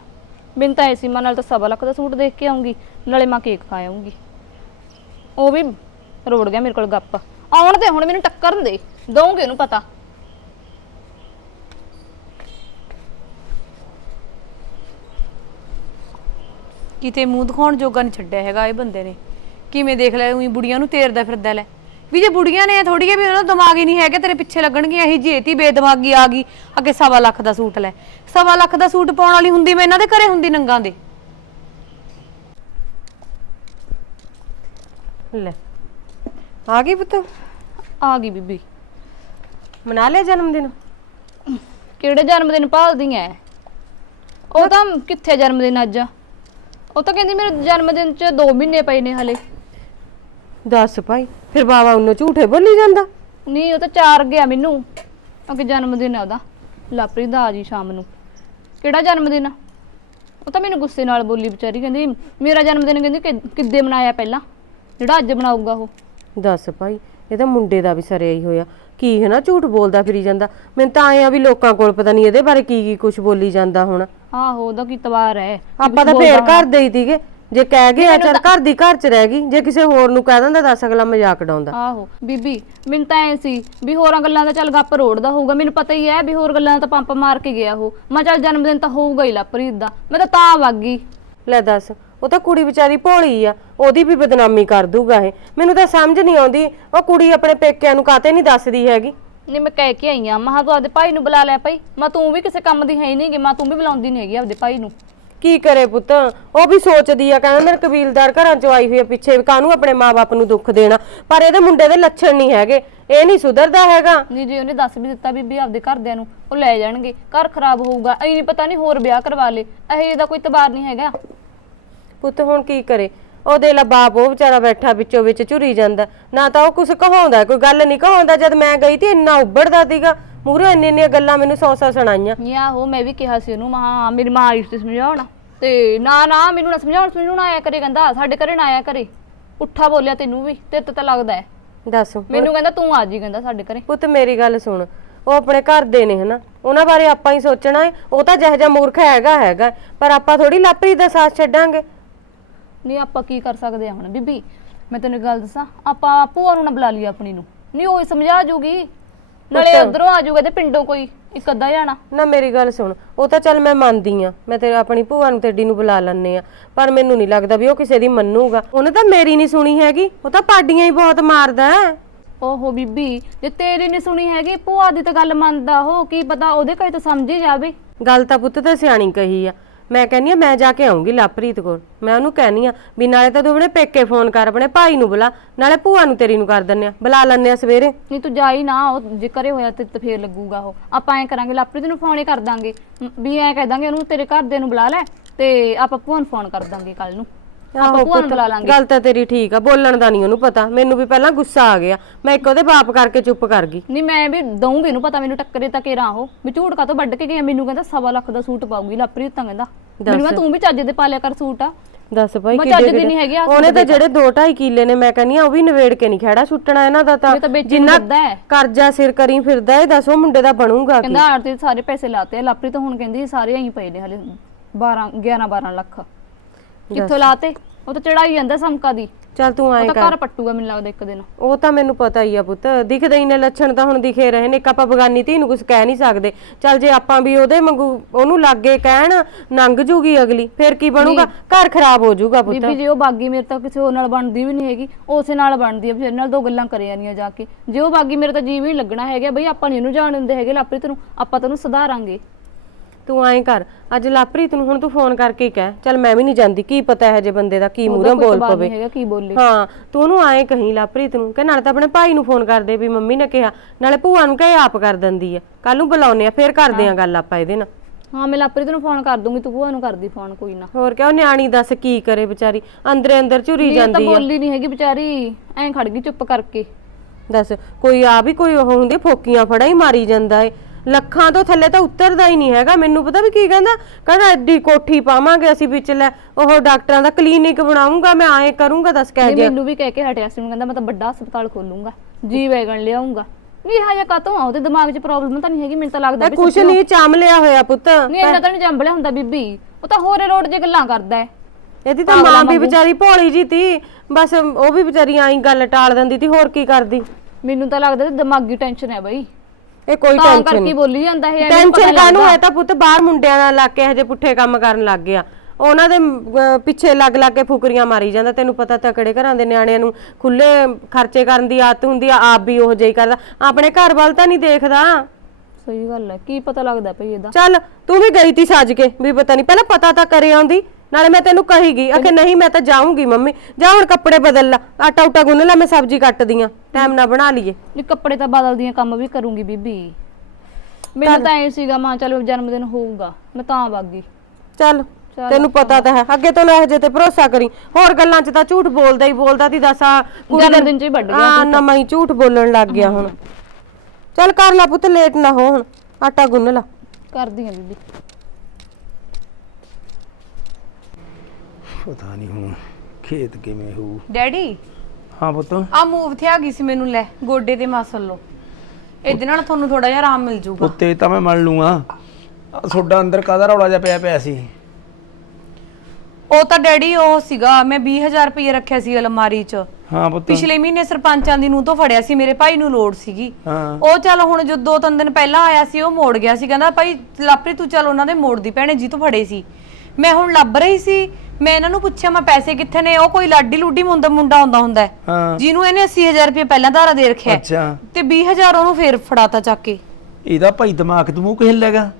ਬਿਨ ਤਾਂ ਐਸੀ ਮਨ ਨਾਲ ਤਾਂ ਸਵਾ ਲੱਖ ਦਾ ਸੂਟ ਦੇਖ ਕੇ ਆਉਂਗੀ ਨਾਲੇ ਮੈਂ ਕੇਕ ਖਾ ਆਉਂਗੀ। ਉਹ ਵੀ ਰੋੜ ਗਿਆ ਮੇਰੇ ਕੋਲ ਗੱਪ। ਆਉਣ ਤੇ ਹੁਣ ਮੈਨੂੰ ਟੱਕਰ ਦੇ। ਦਊਂਗੇ ਉਹਨੂੰ ਪਤਾ। ਕਿਤੇ ਮੂੰਹ ਦਿਖਾਉਣ ਜੋਗਾ ਨਹੀਂ ਛੱਡਿਆ ਹੈਗਾ ਇਹ ਬੰਦੇ ਨੇ। ਕਿਵੇਂ ਦੇਖ ਲੈ, ਉਹੀ ਬੁੜੀਆਂ ਨੂੰ ਤੇਰਦਾ ਫਿਰਦਾ ਲੈ। ਵੀ ਜੇ ਬੁੜੀਆਂ ਨੇ ਥੋੜੀਆਂ ਵੀ ਉਹਨਾਂ ਦਾ ਦਿਮਾਗ ਹੀ ਨਹੀਂ ਹੈਗਾ, ਤੇਰੇ ਪਿੱਛੇ ਲੱਗਣਗੀਆਂ ਇਹੀ ਜੇਤੀ ਬੇਦਿਮਾਗੀ ਆ ਗਈ। ਅੱਗੇ ਸਵਾ ਲੱਖ ਦਾ ਸੂਟ ਲੈ। ਸਵਾ ਲੱਖ ਦਾ ਸੂਟ ਪਾਉਣ ਵਾਲੀ ਹੁੰਦੀ ਮੈਂ ਇਹਨਾਂ ਦੇ ਘਰੇ ਹੁੰਦੀ ਨੰਗਾਂ ਦੇ। ਲੈ। ਆ ਗਈ ਪੁੱਤ? ਆ ਗਈ ਬੀਬੀ। ਮਨਾ ਲਿਆ ਜਨਮ ਦਿਨ? ਕਿਹੜੇ ਜਨਮ ਦਿਨ ਭਾਲਦੀ ਐ? ਉਹ ਤਾਂ ਕਿੱਥੇ ਜਨਮ ਦਿਨ ਅੱਜ? ਉਹ ਤਾਂ ਕਹਿੰਦੀ ਮੇਰੇ ਜਨਮ ਦਿਨ ਚ 2 ਮਹੀਨੇ ਪਏ ਨੇ ਹਲੇ। ਦੱਸ ਭਾਈ ਫਿਰ ਬਾਬਾ ਉਹਨੂੰ ਝੂਠੇ ਬੋਲੀ ਜਾਂਦਾ? ਨਹੀਂ ਉਹ ਤਾਂ ਚਾਰ ਗਿਆ ਮੈਨੂੰ। ਅੱਗੇ ਜਨਮ ਦਿਨ ਆ ਉਹਦਾ ਲਾਪਰੀ ਦਾ ਆ ਜੀ ਸ਼ਾਮ ਨੂੰ। ਕਿਹੜਾ ਜਨਮ ਦਿਨ ਉਹ ਤਾਂ ਮੈਨੂੰ ਗੁੱਸੇ ਨਾਲ ਬੋਲੀ ਵਿਚਾਰੀ ਕਹਿੰਦੀ ਮੇਰਾ ਜਨਮ ਦਿਨ ਕਹਿੰਦੀ ਕਿ- ਕਿੱਦੇ ਮਨਾਇਆ ਪਹਿਲਾਂ? ਜਿਹੜਾ ਅੱਜ ਬਣਾਊਗਾ ਉਹ। ਦੱਸ ਭਾਈ ਇਹ ਤਾਂ ਮੁੰਡੇ ਦਾ ਵੀ ਸਰਿਆ ਹੀ ਹੋਇਆ। ਕੀ ਹੈ ਨਾ ਝੂਠ ਬੋਲਦਾ ਫਿਰੀ ਜਾਂਦਾ। ਮੈਨੂੰ ਤਾਂ ਆਏ ਆ ਵੀ ਲੋਕਾਂ ਕੋਲ ਪਤਾ ਨਹੀਂ ਇਹਦੇ ਬਾਰੇ ਕੀ ਕੀ ਕੁਝ ਬੋਲੀ ਜਾਂਦਾ ਹੁਣ। ਆਹੋ ਉਹਦਾ ਕੀ ਤਵਾਰ ਹੈ। ਆਪਾਂ ਤਾਂ ਫੇਰ ਘਰ ਦੇ ਹੀ ਤੀਗੇ ਜੇ ਕਹਿ ਗਏ ਆ ਚੱਲ ਘਰ ਦੀ ਘਰ ਚ ਰਹਿ ਗਈ। ਜੇ ਕਿਸੇ ਹੋਰ ਨੂੰ ਕਹਿ ਦਿੰਦਾ ਦੱਸ ਅਗਲਾ ਮਜ਼ਾਕ ਡਾਉਂਦਾ ਆਹੋ ਬੀਬੀ ਮੈਨੂੰ ਤਾਂ ਐ ਸੀ ਵੀ ਹੋਰਾਂ ਗੱਲਾਂ ਦਾ ਚੱਲ ਗੱਪ ਰੋੜਦਾ ਹੋਊਗਾ। ਮੈਨੂੰ ਪਤਾ ਹੀ ਹੈ ਵੀ ਹੋਰ ਗੱਲਾਂ ਦਾ ਤਾਂ ਪੰਪ ਮਾਰ ਕੇ ਗਿਆ ਉਹ। ਮੈਂ ਚੱਲ ਜਨਮ ਦਿਨ ਤਾਂ ਹੋਊਗਾ ਹੀ ਲਾਪਰੀਤ ਦਾ। ਮੈਂ ਤਾਂ ਤਾਂ ਵਗ ਗਈ। ਲੈ ਦੱਸ ਉਹ ਤਾਂ ਕੁੜੀ ਵਿਚਾਰੀ ਭੋਲੀ ਆ ਉਹਦੀ ਵੀ ਬਦਨਾਮੀ ਕਰ ਦੂਗਾ ਇਹ। ਮੈਨੂੰ ਤਾਂ ਸਮਝ ਨਹੀਂ ਆਉਂਦੀ ਉਹ ਕੁੜੀ ਆਪਣੇ ਪੇਕਿਆਂ ਨੂੰ ਕਾਤੇ ਨਹੀਂ ਦੱਸਦੀ ਹੈਗੀ? ਨਹੀਂ ਮੈਂ ਕਹਿ ਕੇ ਆਈ ਆ ਮਹਾ ਤੂੰ ਆਪਦੇ ਭਾਈ ਨੂੰ ਬੁਲਾ ਲਿਆ ਭਾਈ। ਮੈਂ ਤੂੰ ਵੀ ਕਿਸੇ ਕੰਮ ਦੀ ਹੈ ਨਹੀਂਗੀ ਮੈਂ ਤੂੰ ਵੀ ਬੁਲਾਉਂਦੀ ਨਹੀਂ ਹੈਗੀ ਆਪਦੇ ਭਾਈ ਨੂੰ। ਕੀ ਕਰੇ ਪੁੱਤ? ਉਹ ਵੀ ਸੋਚਦੀ ਆ ਕਹਿੰਦਾ ਮੇਰੇ ਕਬੀਲਦਾਰ ਘਰਾਂ ਚੋਂ ਆਈ ਹੋਈ ਆ ਪਿੱਛੇ ਕਾਹਨੂੰ ਆਪਣੇ ਮਾਪੇ ਨੂੰ ਦੁੱਖ ਦੇਣਾ? ਪਰ ਇਹਦੇ ਮੁੰਡੇ ਦੇ ਲੱਛਣ ਨਹੀਂ ਹੈਗੇ। ਇਹ ਨਹੀਂ ਸੁਧਰਦਾ ਹੈਗਾ। ਨਹੀਂ ਜੀ ਉਹਨੇ ਦੱਸ ਵੀ ਦਿੱਤਾ ਬੀਬੀ ਆਪਦੇ ਘਰਦਿਆਂ ਨੂੰ ਉਹ ਲੈ ਜਾਣਗੇ ਘਰ ਖਰਾਬ ਹੋਊਗਾ ਐ ਨਹੀਂ ਪਤਾ ਨਹੀਂ ਹੋਰ ਵਿਆਹ ਕਰਵਾ ਲੇ। ਇਹ ਦਾ ਕੋਈ ਤਬਾਰ ਨਹੀਂ ਹੈਗਾ। ਪੁੱਤ ਹੁਣ ਕੀ ਕਰੇ? ਉਹਦੇ ਲਾ ਬਾਪ ਉਹ ਵਿਚਾਰਾ ਬੈਠਾ ਵਿੱਚੋਂ ਵਿੱਚ ਝੁਰੀ ਜਾਂਦਾ। ਨਾ ਤਾਂ ਉਹ ਕੁਝ ਕਹਾਉਂਦਾ ਕੋਈ ਗੱਲ ਨਹੀਂ ਕਹਾਉਂਦਾ ਜਦ ਮੈਂ ਗਈ ਤੇ ਇੰਨਾ ਉੱਬੜਦਾ ਸੀਗਾ। ਮੂਹਰੋਂ ਇੰਨੀਆਂ ਇੰਨੀਆਂ ਗੱਲਾਂ ਮੈਨੂੰ ਸੌ ਸੌ ਸੁਣਾਈਆਂ। ਨਹੀਂ ਆਹੋ ਮੈਂ ਵੀ ਕਿਹਾ ਸੀ ਉਹਨੂੰ ਮਹਾ ਮੇਰੀ ਮਾਂ ਆਈ ਸੀ ਸਮਝਾਉਣ। ਤੇ ਨਾ ਨਾ ਮੈਨੂੰ ਨਾ ਸਮਝਾਉਣ ਸਮਝਾਉਣ ਆਇਆ ਕਰੇ ਕਹਿੰਦਾ ਸਾਡੇ ਘਰੇ ਨਾ ਆਇਆ ਕਰੇ। ਉੱਠਾ ਬੋਲਿਆ ਤੈਨੂੰ ਵੀ ਤੇ ਤਾਂ ਲੱਗਦਾ ਹੈ। ਦੱਸ। ਮੈਨੂੰ ਕਹਿੰਦਾ ਤੂੰ ਆ ਜੀ ਕਹਿੰਦਾ ਸਾਡੇ ਘਰੇ। ਪੁੱਤ ਮੇਰੀ ਗੱਲ ਸੁਣ। ਉਹ ਆਪਣੇ ਘਰ ਦੇ ਨੇ ਹਨਾ? ਉਹਨਾਂ ਬਾਰੇ ਆਪਾਂ ਹੀ ਸੋਚਣਾ ਹੈ। ਉਹ ਤਾਂ ਜਿਹੋ ਜਿਹਾ ਮੂਰਖ ਹੈਗਾ ਹੈਗਾ। ਪਰ ਆਪਾਂ ਥੋੜੀ ਲਾਪਰੀ ਦਾ ਸਾਥ ਛੱਡਾਂਗੇ। ਨਹੀਂ ਆਪਾਂ ਕੀ ਕਰ ਸਕਦੇ ਆ ਹੁਣ? ਬੀਬੀ ਮੈਂ ਤੈਨੂੰ ਇੱਕ ਗੱਲ ਦੱਸਾਂ ਆਪਾਂ ਭੂਆ ਨੂੰ ਨਾ ਬੁਲਾ ਲਈ ਆਪਣੀ ਨੂੰ। ਨਹੀਂ ਉਹ ਹੀ ਸਮਝਾ ਜੂਗੀ। ਨਾਲੇ ਉਧਰੋਂ ਆ ਜਾਊਗਾ ਤੇ ਪਿੰਡੋਂ ਕੋਈ ਇੱਕ ਅੱਧਾ ਜਾਣਾ। ਨਾ ਮੇਰੀ ਗੱਲ ਸੁਣ। ਉਹ ਤਾਂ ਚੱਲ ਮੈਂ ਮੰਨਦੀ ਆ। ਮੈਂ ਤੇ ਆਪਣੀ ਭੂਆ ਨੂੰ ਤੇਡੀ ਨੂੰ ਬੁਲਾ ਲੈਣੇ ਆ। ਪਰ ਮੈਨੂੰ ਨਹੀਂ ਲੱਗਦਾ ਵੀ ਉਹ ਕਿਸੇ ਦੀ ਮੰਨੂਗਾ। ਉਹਨੇ ਤਾਂ ਮੇਰੀ ਨਹੀਂ ਸੁਣੀ ਹੈਗੀ। ਉਹ ਤਾਂ ਪਾਡੀਆਂ ਹੀ ਬਹੁਤ ਮਾਰਦਾ ਹੈ। ਓਹੋ ਬੀਬੀ ਜੇ ਤੇਰੀ ਨਹੀਂ ਸੁਣੀ ਹੈਗੀ ਭੂਆ ਦੀ ਤਾਂ ਗੱਲ ਮੰਨਦਾ ਉਹ। ਕੀ ਪਤਾ ਉਹਦੇ ਘਰੇ ਤਾਂ ਸਮਝ ਹੀ ਜਾਵੇ। ਗੱਲ ਤਾਂ ਪੁੱਤ ਤੇ ਸਿਆਣੀ ਕਹੀ ਆ। ਮੈਂ ਕਹਿੰਨੀ ਆ ਮੈਂ ਜਾ ਕੇ ਆਉਂਗੀ ਲਾਪ੍ਰੀਤ ਕੋਲ। ਮੈਂ ਉਹਨੂੰ ਕਹਿੰਨੀ ਆ ਵੀ ਨਾਲੇ ਤਾਂ ਤੂੰ ਆਪਣੇ ਪੇਕੇ ਫੋਨ ਕਰ, ਆਪਣੇ ਭਾਈ ਨੂੰ ਬੁਲਾ, ਨਾਲੇ ਭੂਆ ਨੂੰ ਤੇਰੀ ਨੂੰ ਕਰ ਦਿੰਨੇ ਆ ਬੁਲਾ ਲੈਣੇ ਆ ਸਵੇਰੇ। ਨਹੀਂ, ਤੂੰ ਜਾਈ ਨਾ, ਉਹ ਜੇ ਕਰੇ ਹੋਇਆ ਤੇ ਤੇ ਫੇਰ ਲੱਗੂਗਾ ਉਹ। ਆਪਾਂ ਐਂ ਕਰਾਂਗੇ, ਲਾਪ੍ਰੀਤ ਨੂੰ ਫੋਨ ਹੀ ਕਰ ਦਾਂਗੇ। ਮ- ਵੀ ਐਂ ਕਹਿ ਦਾਂਗੇ ਉਹਨੂੰ, ਤੇਰੇ ਘਰ ਦੇ ਨੂੰ ਬੁਲਾ ਲੈ ਤੇ ਆਪਾਂ ਭੂਆ ਨੂੰ ਫੋਨ ਕਰ ਦਾਂਗੇ ਕੱਲ ਨੂੰ। ਆਪਾਂ ਭੂਆ ਨੂੰ ਬੁਲਾ ਲਾਂਗੇ। ਗੱਲ ਤਾਂ ਤੇਰੀ ਠੀਕ ਆ ਬੋਲਣ ਦਾ ਨਹੀਂ ਉਹਨੂੰ ਪਤਾ। ਮੈਨੂੰ ਵੀ ਪਹਿਲਾਂ ਗੁੱਸਾ ਆ ਗਿਆ। ਮੈਂ ਇੱਕ ਉਹਦੇ ਬਾਪ ਕਰਕੇ ਚੁੱਪ ਕਰ ਗਈ। ਨਹੀਂ ਮੈਂ ਵੀ ਦਊਂਗੀ ਇਹਨੂੰ ਪਤਾ ਮੈਨੂੰ ਟੱਕਰੇ ਤਾਂ ਕੇਰਾ ਉਹ। ਵੀ ਝੂਠ ਕਾ ਤੋਂ ਵੱਢ ਕੇ ਗਿਆ ਮੈਨੂੰ ਕਹਿੰਦਾ ਸਵਾ ਲੱਖ ਦਾ ਸੂਟ ਪਾਉਗੀ ਲਾਪਰੀਤ ਤਾਂ ਕਹਿੰਦਾ। ਮੈਨੂੰ ਕਹਿੰਦਾ ਤੂੰ ਵੀ ਚੱਜ ਦੇ ਪਾ ਲਿਆ ਕਰ ਸੂਟ ਆ। ਦੱਸ ਭਾਈ ਕਿੱਡੇ ਕਿੱਡੇ- ਨਹੀਂ ਹੈਗੀ, ਉਹਨੇ ਤਾਂ ਜਿਹੜੇ 2.5 ਕਿੱਲੇ ਨੇ ਮੈਂ ਕਹਿੰਨੀ ਆ ਉਹ ਵੀ ਨਵੇੜ ਕੇ ਨਹੀਂ ਖੜਾ ਛੁੱਟਣਾ ਇਹਨਾਂ ਦਾ ਤਾਂ। ਇਹ ਤਾਂ ਵੇਚੀ ਨੂੰ ਫਿਰਦਾ ਹੈ। ਕਰਜ਼ਾ ਸਿਰ ਕਰੀ ਫਿਰਦਾ ਇਹ ਦੱਸੋ ਮੁੰਡੇ ਦਾ ਬਣੂਗਾ ਕੀ? ਕਹਿੰਦਾ ਆਰਤੀ ਸਾਰੇ ਪੈਸੇ ਲਾਤੇ ਆ ਲਾਪਰੀ ਤਾਂ ਹੁਣ ਕਹਿੰਦੀ ਸਾਰੇ ਐਂ ਪਏ ਨੇ ਹਲੇ 12 11 12 ਲੱਖ। ਕਿੱਥੋਂ ਲਾਤੇ ਉਹ ਤਾਂ ਚੜਾਈ ਜਾਂਦਾ ਸਮਕਾ ਦੀ। ਚੱਲ ਤੂੰ ਉਹ ਆਏ ਤਾਂ ਕਰ। ਘਰ ਪੱਟੂਗਾ ਮੈਨੂੰ ਲੱਗਦਾ ਇੱਕ ਦਿਨ। ਉਹ ਤਾਂ ਮੈਨੂੰ ਪਤਾ ਹੀ ਆ ਪੁੱਤ। ਦਿਖਦੇ ਹੀ ਨੇ ਲੱਛਣ ਤਾਂ ਹੁਣ ਦਿਖੇ ਰਹੇ ਨੇ। ਇੱਕ ਆਪਾਂ ਬਗਾਨੀ ਧੀ ਨੂੰ ਕੁਝ ਕਹਿ ਨਹੀਂ ਸਕਦੇ। ਚੱਲ ਜੇ ਆਪਾਂ ਵੀ ਉਹਦੇ ਵਾਂਗੂ ਉਹਨੂੰ ਲੱਗੇ ਕਹਿਣ ਨੰਗ ਜੂਗੀ ਅਗਲੀ। ਫਿਰ ਕੀ ਬਣੂਗਾ? ਘਰ ਖਰਾਬ ਹੋ ਜਾਊਗਾ ਪੁੱਤ। ਬੀਬੀ ਜੇ ਉਹ ਬਾਗੀ ਮੇਰੇ ਤਾਂ ਕਿਸੇ ਹੋਰ ਨਾਲ ਬਣਦੀ ਵੀ ਨਹੀਂ ਹੈਗੀ ਉਸੇ ਨਾਲ ਬਣਦੀ ਆ। ਫਿਰ ਨਾਲ ਦੋ ਗੱਲਾਂ ਕਰੇ ਜਾਂਦੀਆਂ ਜਾ ਕੇ। ਜੇ ਉਹ ਬਾਗੀ ਮੇਰੇ ਤਾਂ ਜੀਵ ਹੀ ਲੱਗਣਾ ਹੈਗਾ। ਬਈ ਆਪਾਂ ਨੀ ਇਹਨੂੰ ਜਾਣ ਦਿੰਦੇ ਹੈਗੇ ਲਾਪਰੀ ਨੂੰ। ਆਪਾਂ ਤੈਨੂੰ ਸੁਧਾਰਾਂਗੇ। ਤੂੰ ਐਂ ਕਰ ਅੱਜ ਲਾਪ੍ਰੀਤ ਨੂੰ ਹੁਣ ਤੂੰ ਫੋਨ ਕਰਕੇ ਹੀ ਕਹਿ ਚੱਲ ਮੈਂ ਵੀ ਨਹੀਂ ਜਾਂਦੀ ਕੀ ਪਤਾ ਹੈ ਜੇ ਬੰਦੇ ਦਾ ਕੀ ਮੂਹਰੋਂ ਬੋਲ ਪਵੇ। ਨੀ ਹੈਗਾ ਕੀ ਬੋਲੇ। ਹਾਂ ਤੂੰ ਉਹਨੂੰ ਐਂ ਕਹੀਂ ਲਾਪ੍ਰੀਤ ਨੂੰ ਕਿ ਨਾਲੇ ਤਾਂ ਆਪਣੇ ਭਾਈ ਨੂੰ ਫੋਨ ਕਰ ਦੇ ਵੀ ਮੰਮੀ ਨੇ ਕਿਹਾ ਨਾਲੇ ਭੂਆ ਨੂੰ ਕਹੇ ਆਪ ਕਰ ਦਿੰਦੀ ਆ। ਕੱਲ ਨੂੰ ਬੁਲਾਉਨੇ ਆ ਫੇਰ ਕਰਦੇ ਆ ਗੱਲ ਆਪਾਂ ਇਹਦੇ ਨਾਲ। ਹਾਂ ਮੈਂ ਲਾਪਰੀ ਨੂੰ ਫੋਨ ਕਰ ਦੂੰਗੀ ਤੂੰ ਭੂਆ ਨੂੰ ਕਰਦੀ ਫੋਨ ਕੋਈ ਨਾ। ਹੋਰ ਕਿਆ ਉਹ ਨਿਆਣੀ ਦੱਸ ਕੀ ਕਰੇ ਵਿਚਾਰੀ ਅੰਦਰੇ ਅੰਦਰ ਝੁਰੀ ਇਹ ਤਾਂ ਜਾਂਦੀ ਆ। ਬੋਲੀ ਨਹੀਂ ਹੈਗੀ ਵਿਚਾਰੀ ਐਂ ਖੜ ਗਈ ਚੁੱਪ ਕਰਕੇ। ਦੱਸ ਕੋਈ ਆ ਵੀ ਕੋਈ ਉਹ ਹੁੰਦੀ ਫੋਕੀਆਂ ਫੜਾ ਹੀ ਮਾਰੀ ਜਾਂਦਾ ਏ। ਲੱਖਾਂ ਤੋਂ ਥੱਲੇ ਤਾਂ ਉਤਰਦਾ ਹੀ ਨਹੀਂ ਹੈਗਾ। ਮੈਨੂੰ ਪਤਾ ਵੀ ਕੀ ਕਹਿੰਦਾ? ਕਹਿੰਦਾ ਐਡੀ ਕੋਠੀ ਪਾਵਾਂਗੇ ਅਸੀਂ ਵਿੱਚ ਲੈ ਉਹ ਡਾਕਟਰਾਂ ਦਾ ਕਲੀਨਿਕ ਬਣਾਉਂਗਾ ਮੈਂ ਐਂ ਕਰੂੰਗਾ ਦੱਸ ਕਹਿ ਜੇ। ਮੈਨੂੰ ਵੀ ਕਹਿ ਕੇ ਹਟਿਆ ਸੀ। ਮੈਨੂੰ ਕਹਿੰਦਾ ਮੈਂ ਤਾਂ ਵੱਡਾ ਹਸਪਤਾਲ ਖੋਲੂੰਗਾ। ਜੀ ਵੈਗਨ ਲਿਆਉਂਗਾ ਨਹੀਂ ਹਜੇ ਕਾਤੋਂ ਆ? ਉਹਦੇ ਦਿਮਾਗ 'ਚ ਪ੍ਰੋਬਲਮ ਤਾਂ ਨਹੀਂ ਹੈਗੀ ਮੈਨੂੰ ਤਾਂ ਲੱਗਦਾ ਵੀ ਕੁਛ ਨਹੀਂ ਚਾਮ ਲਿਆ ਹੋਇਆ ਪੁੱਤ। ਨਹੀਂ ਇੰਨਾ ਤਾਂ ਨਹੀਂ ਜੰਬਲਿਆ ਹੁੰਦਾ ਬੀਬੀ। ਉਹ ਤਾਂ ਹੋਰੇ ਰੋਡ 'ਚ ਗੱਲਾਂ ਕਰਦਾ ਹੈ। ਇਹਦੀ ਤਾਂ ਮਾਂ ਵੀ ਵਿਚਾਰੀ ਭੋਲੀ ਜੀ ਤੀ। ਬਸ ਉਹ ਵੀ ਵਿਚਾਰੀ ਐਂ ਗੱਲ ਟਾਲ ਦਿੰਦੀ ਤੀ ਹੋਰ ਕੀ ਕਰਦੀ? ਮੈਨੂੰ ਤਾਂ ਲੱਗਦਾ ਤੇ ਦਿਮਾਗੀ ਟੈਨਸ਼ਨ ਹੈ ਬਈ। ਇਹ ਕੋਈ ਤਾਂ ਟੈਨਸ਼ਨ ਕਰਕੇ ਬੋਲੀ ਜਾਂਦਾ ਹੈ ਐਵੇਂ ਪਤਾ ਟੈਨਸ਼ਨ ਕਾਹਨੂੰ ਹੈ? ਤਾਂ ਪੁੱਤ ਬਾਹਰ ਮੁੰਡਿਆਂ ਨਾਲ ਲੱਗ ਕੇ ਹਜੇ ਪੁੱਠੇ ਕੰਮ ਕਰਨ ਲੱਗ ਗਿਆ। ਉਹਨਾਂ ਦੇ ਅਹ, ਪਿੱਛੇ ਲੱਗ ਲੱਗ ਕੇ ਫੁਕਰੀਆਂ ਮਾਰੀ ਜਾਂਦਾ। ਤੈਨੂੰ ਪਤਾ ਤਕੜੇ ਘਰਾਂ ਦੇ ਨਿਆਣਿਆਂ ਨੂੰ ਖੁੱਲੇ ਖਰਚੇ ਕਰਨ ਦੀ ਆਦਤ ਹੁੰਦੀ ਆ ਆਪ ਵੀ ਉਹ ਜਿਹੀ ਕਰਦਾ। ਆਪਣੇ ਘਰ ਵੱਲ ਤਾਂ ਨਹੀਂ ਦੇਖਦਾ। ਸਹੀ ਗੱਲ ਹੈ ਕੀ ਪਤਾ ਲੱਗਦਾ ਭਈ ਇਹਦਾ? ਚੱਲ ਤੂੰ ਵੀ ਗਈ ਤੀ ਸੱਜ ਕੇ ਵੀ ਪਤਾ ਨਹੀਂ ਪਹਿਲਾਂ ਪਤਾ ਤਾਂ ਕਰੇ ਆਉਂਦੀ ਨਾਲੇ ਮੈਂ ਤੈਨੂੰ ਕਹੀਗੀ ਅਖੇ ਨਹੀਂ ਮੈਂ ਤਾਂ ਜਾਊਂਗੀ ਮੰਮੀ ਜਾ ਹੁਣ ਕੱਪੜੇ ਬਦਲ ਲਾ ਆਟਾ ਉਟਾ ਗੁੰਨ ਲੈ ਮੈਂ ਸਬਜ਼ੀ ਕੱਟਦੀ ਆ ਟਾਈਮ ਨਾਲ ਬਣਾ ਲਈਏ। ਨਹੀਂ ਕੱਪੜੇ ਤਾਂ ਬਦਲਦੀਆਂ ਕੰਮ ਵੀ ਕਰੂੰਗੀ ਬੀਬੀ। ਮੈਨੂੰ ਤਾਂ ਐ ਸੀਗਾ ਮਾਂ ਚਲੋ ਜਨਮ ਦਿਨ ਹੋਊਗਾ ਮੈਂ ਤਾਂ ਵਗ ਚੱਲ ਤੈਨੂੰ ਪਤਾ ਤਾਂ ਹੈ ਅੱਗੇ ਤੋਂ ਲੈ ਜੇ ਤੇ ਭਰੋਸਾ ਕਰੀ। ਹੋਰ ਗੱਲਾਂ 'ਚ ਤਾਂ ਝੂਠ ਬੋਲਦਾ ਹੀ ਬੋਲਦਾ ਦੀ ਦੱਸ ਆ ਕੁੜੀ ਜਨਮ ਦਿਨ 'ਚ ਹੀ ਵੱਢ ਗਿਆ ਆ ਨਵਾਂ ਹੀ ਝੂਠ ਬੋਲਣ ਲੱਗ ਗਿਆ ਹੁਣ। ਚੱਲ ਕਰ ਲੈ ਪੁੱਤ ਲੇਟ ਨਾ ਹੋ ਹੁਣ। ਆਟਾ ਗੁੰਨ ਲਾ। ਕਰਦੀ ਆ ਬੀਬੀ। ਪਤਾ ਨਹੀਂ ਹੁਣ ਖੇਤ ਕਿਵੇਂ ਹੋਊ। ਡੈਡੀ? ਹਾਂ ਪੁੱਤ। ਆ ਮੂਵ ਤੇ ਆ ਗਈ ਸੀ ਮੈਨੂੰ ਲੈ ਗੋਡੇ ਤੇ ਮਸਲ ਲੋ ਇਹਦੇ ਨਾਲ ਤੁਹਾਨੂੰ ਥੋੜਾ ਜਿਹਾ ਆਰਾਮ ਮਿਲ ਜਾਊਗਾ। ਪੁੱਤੇ ਤਾਂ ਮੈਂ ਮੰਨ ਲੂੰਗਾ। ਤੁਹਾਡਾ ਅੰਦਰ ਕਾਹਦਾ ਰੌਲਾ ਜਿਹਾ ਪਿਆ ਪਿਆ ਸੀ। ਉਹ ਤਾਂ ਡੈਡੀ ਉਹ ਸੀਗਾ ਮੈਂ 20000 ਰੁਪਏ ਰੱਖਿਆ ਸੀ ਅਲਮਾਰੀ 'ਚ। ਹਾਂ ਪੁੱਤ। ਪਿਛਲੇ ਮਹੀਨੇ ਸਰਪੰਚਾਂ ਦੀ ਨੂੰ ਤੋਂ ਫੜਿਆ ਸੀ ਮੇਰੇ ਭਾਈ ਨੂੰ ਲੋੜ ਸੀਗੀ। ਹਾਂ। ਉਹ ਚੱਲ ਹੁਣ ਜੋ ਦੋ ਤਿੰਨ ਦਿਨ ਪਹਿਲਾਂ ਆਇਆ ਸੀ ਉਹ ਮੋੜ ਗਿਆ ਸੀ ਕਹਿੰਦਾ ਭਾਈ ਲਾਪਰੀ ਤੂੰ ਚੱਲ ਉਹਨਾਂ ਦੇ ਮੋੜ ਦੀ ਭੈਣੇ ਜੀ ਤੋਂ ਫੜੇ ਸੀ। ਮੈਂ ਹੁਣ ਲੱਭ ਰਹੀ ਸੀ ਮੈਂ ਇਹਨਾਂ ਨੂੰ ਪੁੱਛਿਆ ਮੈਂ ਪੈਸੇ ਕਿੱਥੇ ਨੇ ਉਹ ਕੋਈ ਲਾਡੀ ਲੂਡੀ ਮੁੰਡਾ ਮੁੰਡਾ ਹੁੰਦਾ ਹੁੰਦਾ ਹੈ, ਹਾਂ। ਜਿਹਨੂੰ ਇਹਨੇ 80000 ਰੁਪਏ ਪਹਿਲਾਂ ਧਾਰਾ ਦੇ ਰੱਖਿਆ ਹੈ। ਅੱਛਾ। ਤੇ 20000 ਉਹਨੂੰ ਫੇਰ ਫੜਾਤਾ ਚੱਕ ਕੇ। ਇਹਦਾ ਭਾਈ ਦਿਮਾਗ ਤੋਂ ਮੂੰਹ ਲੈਗਾ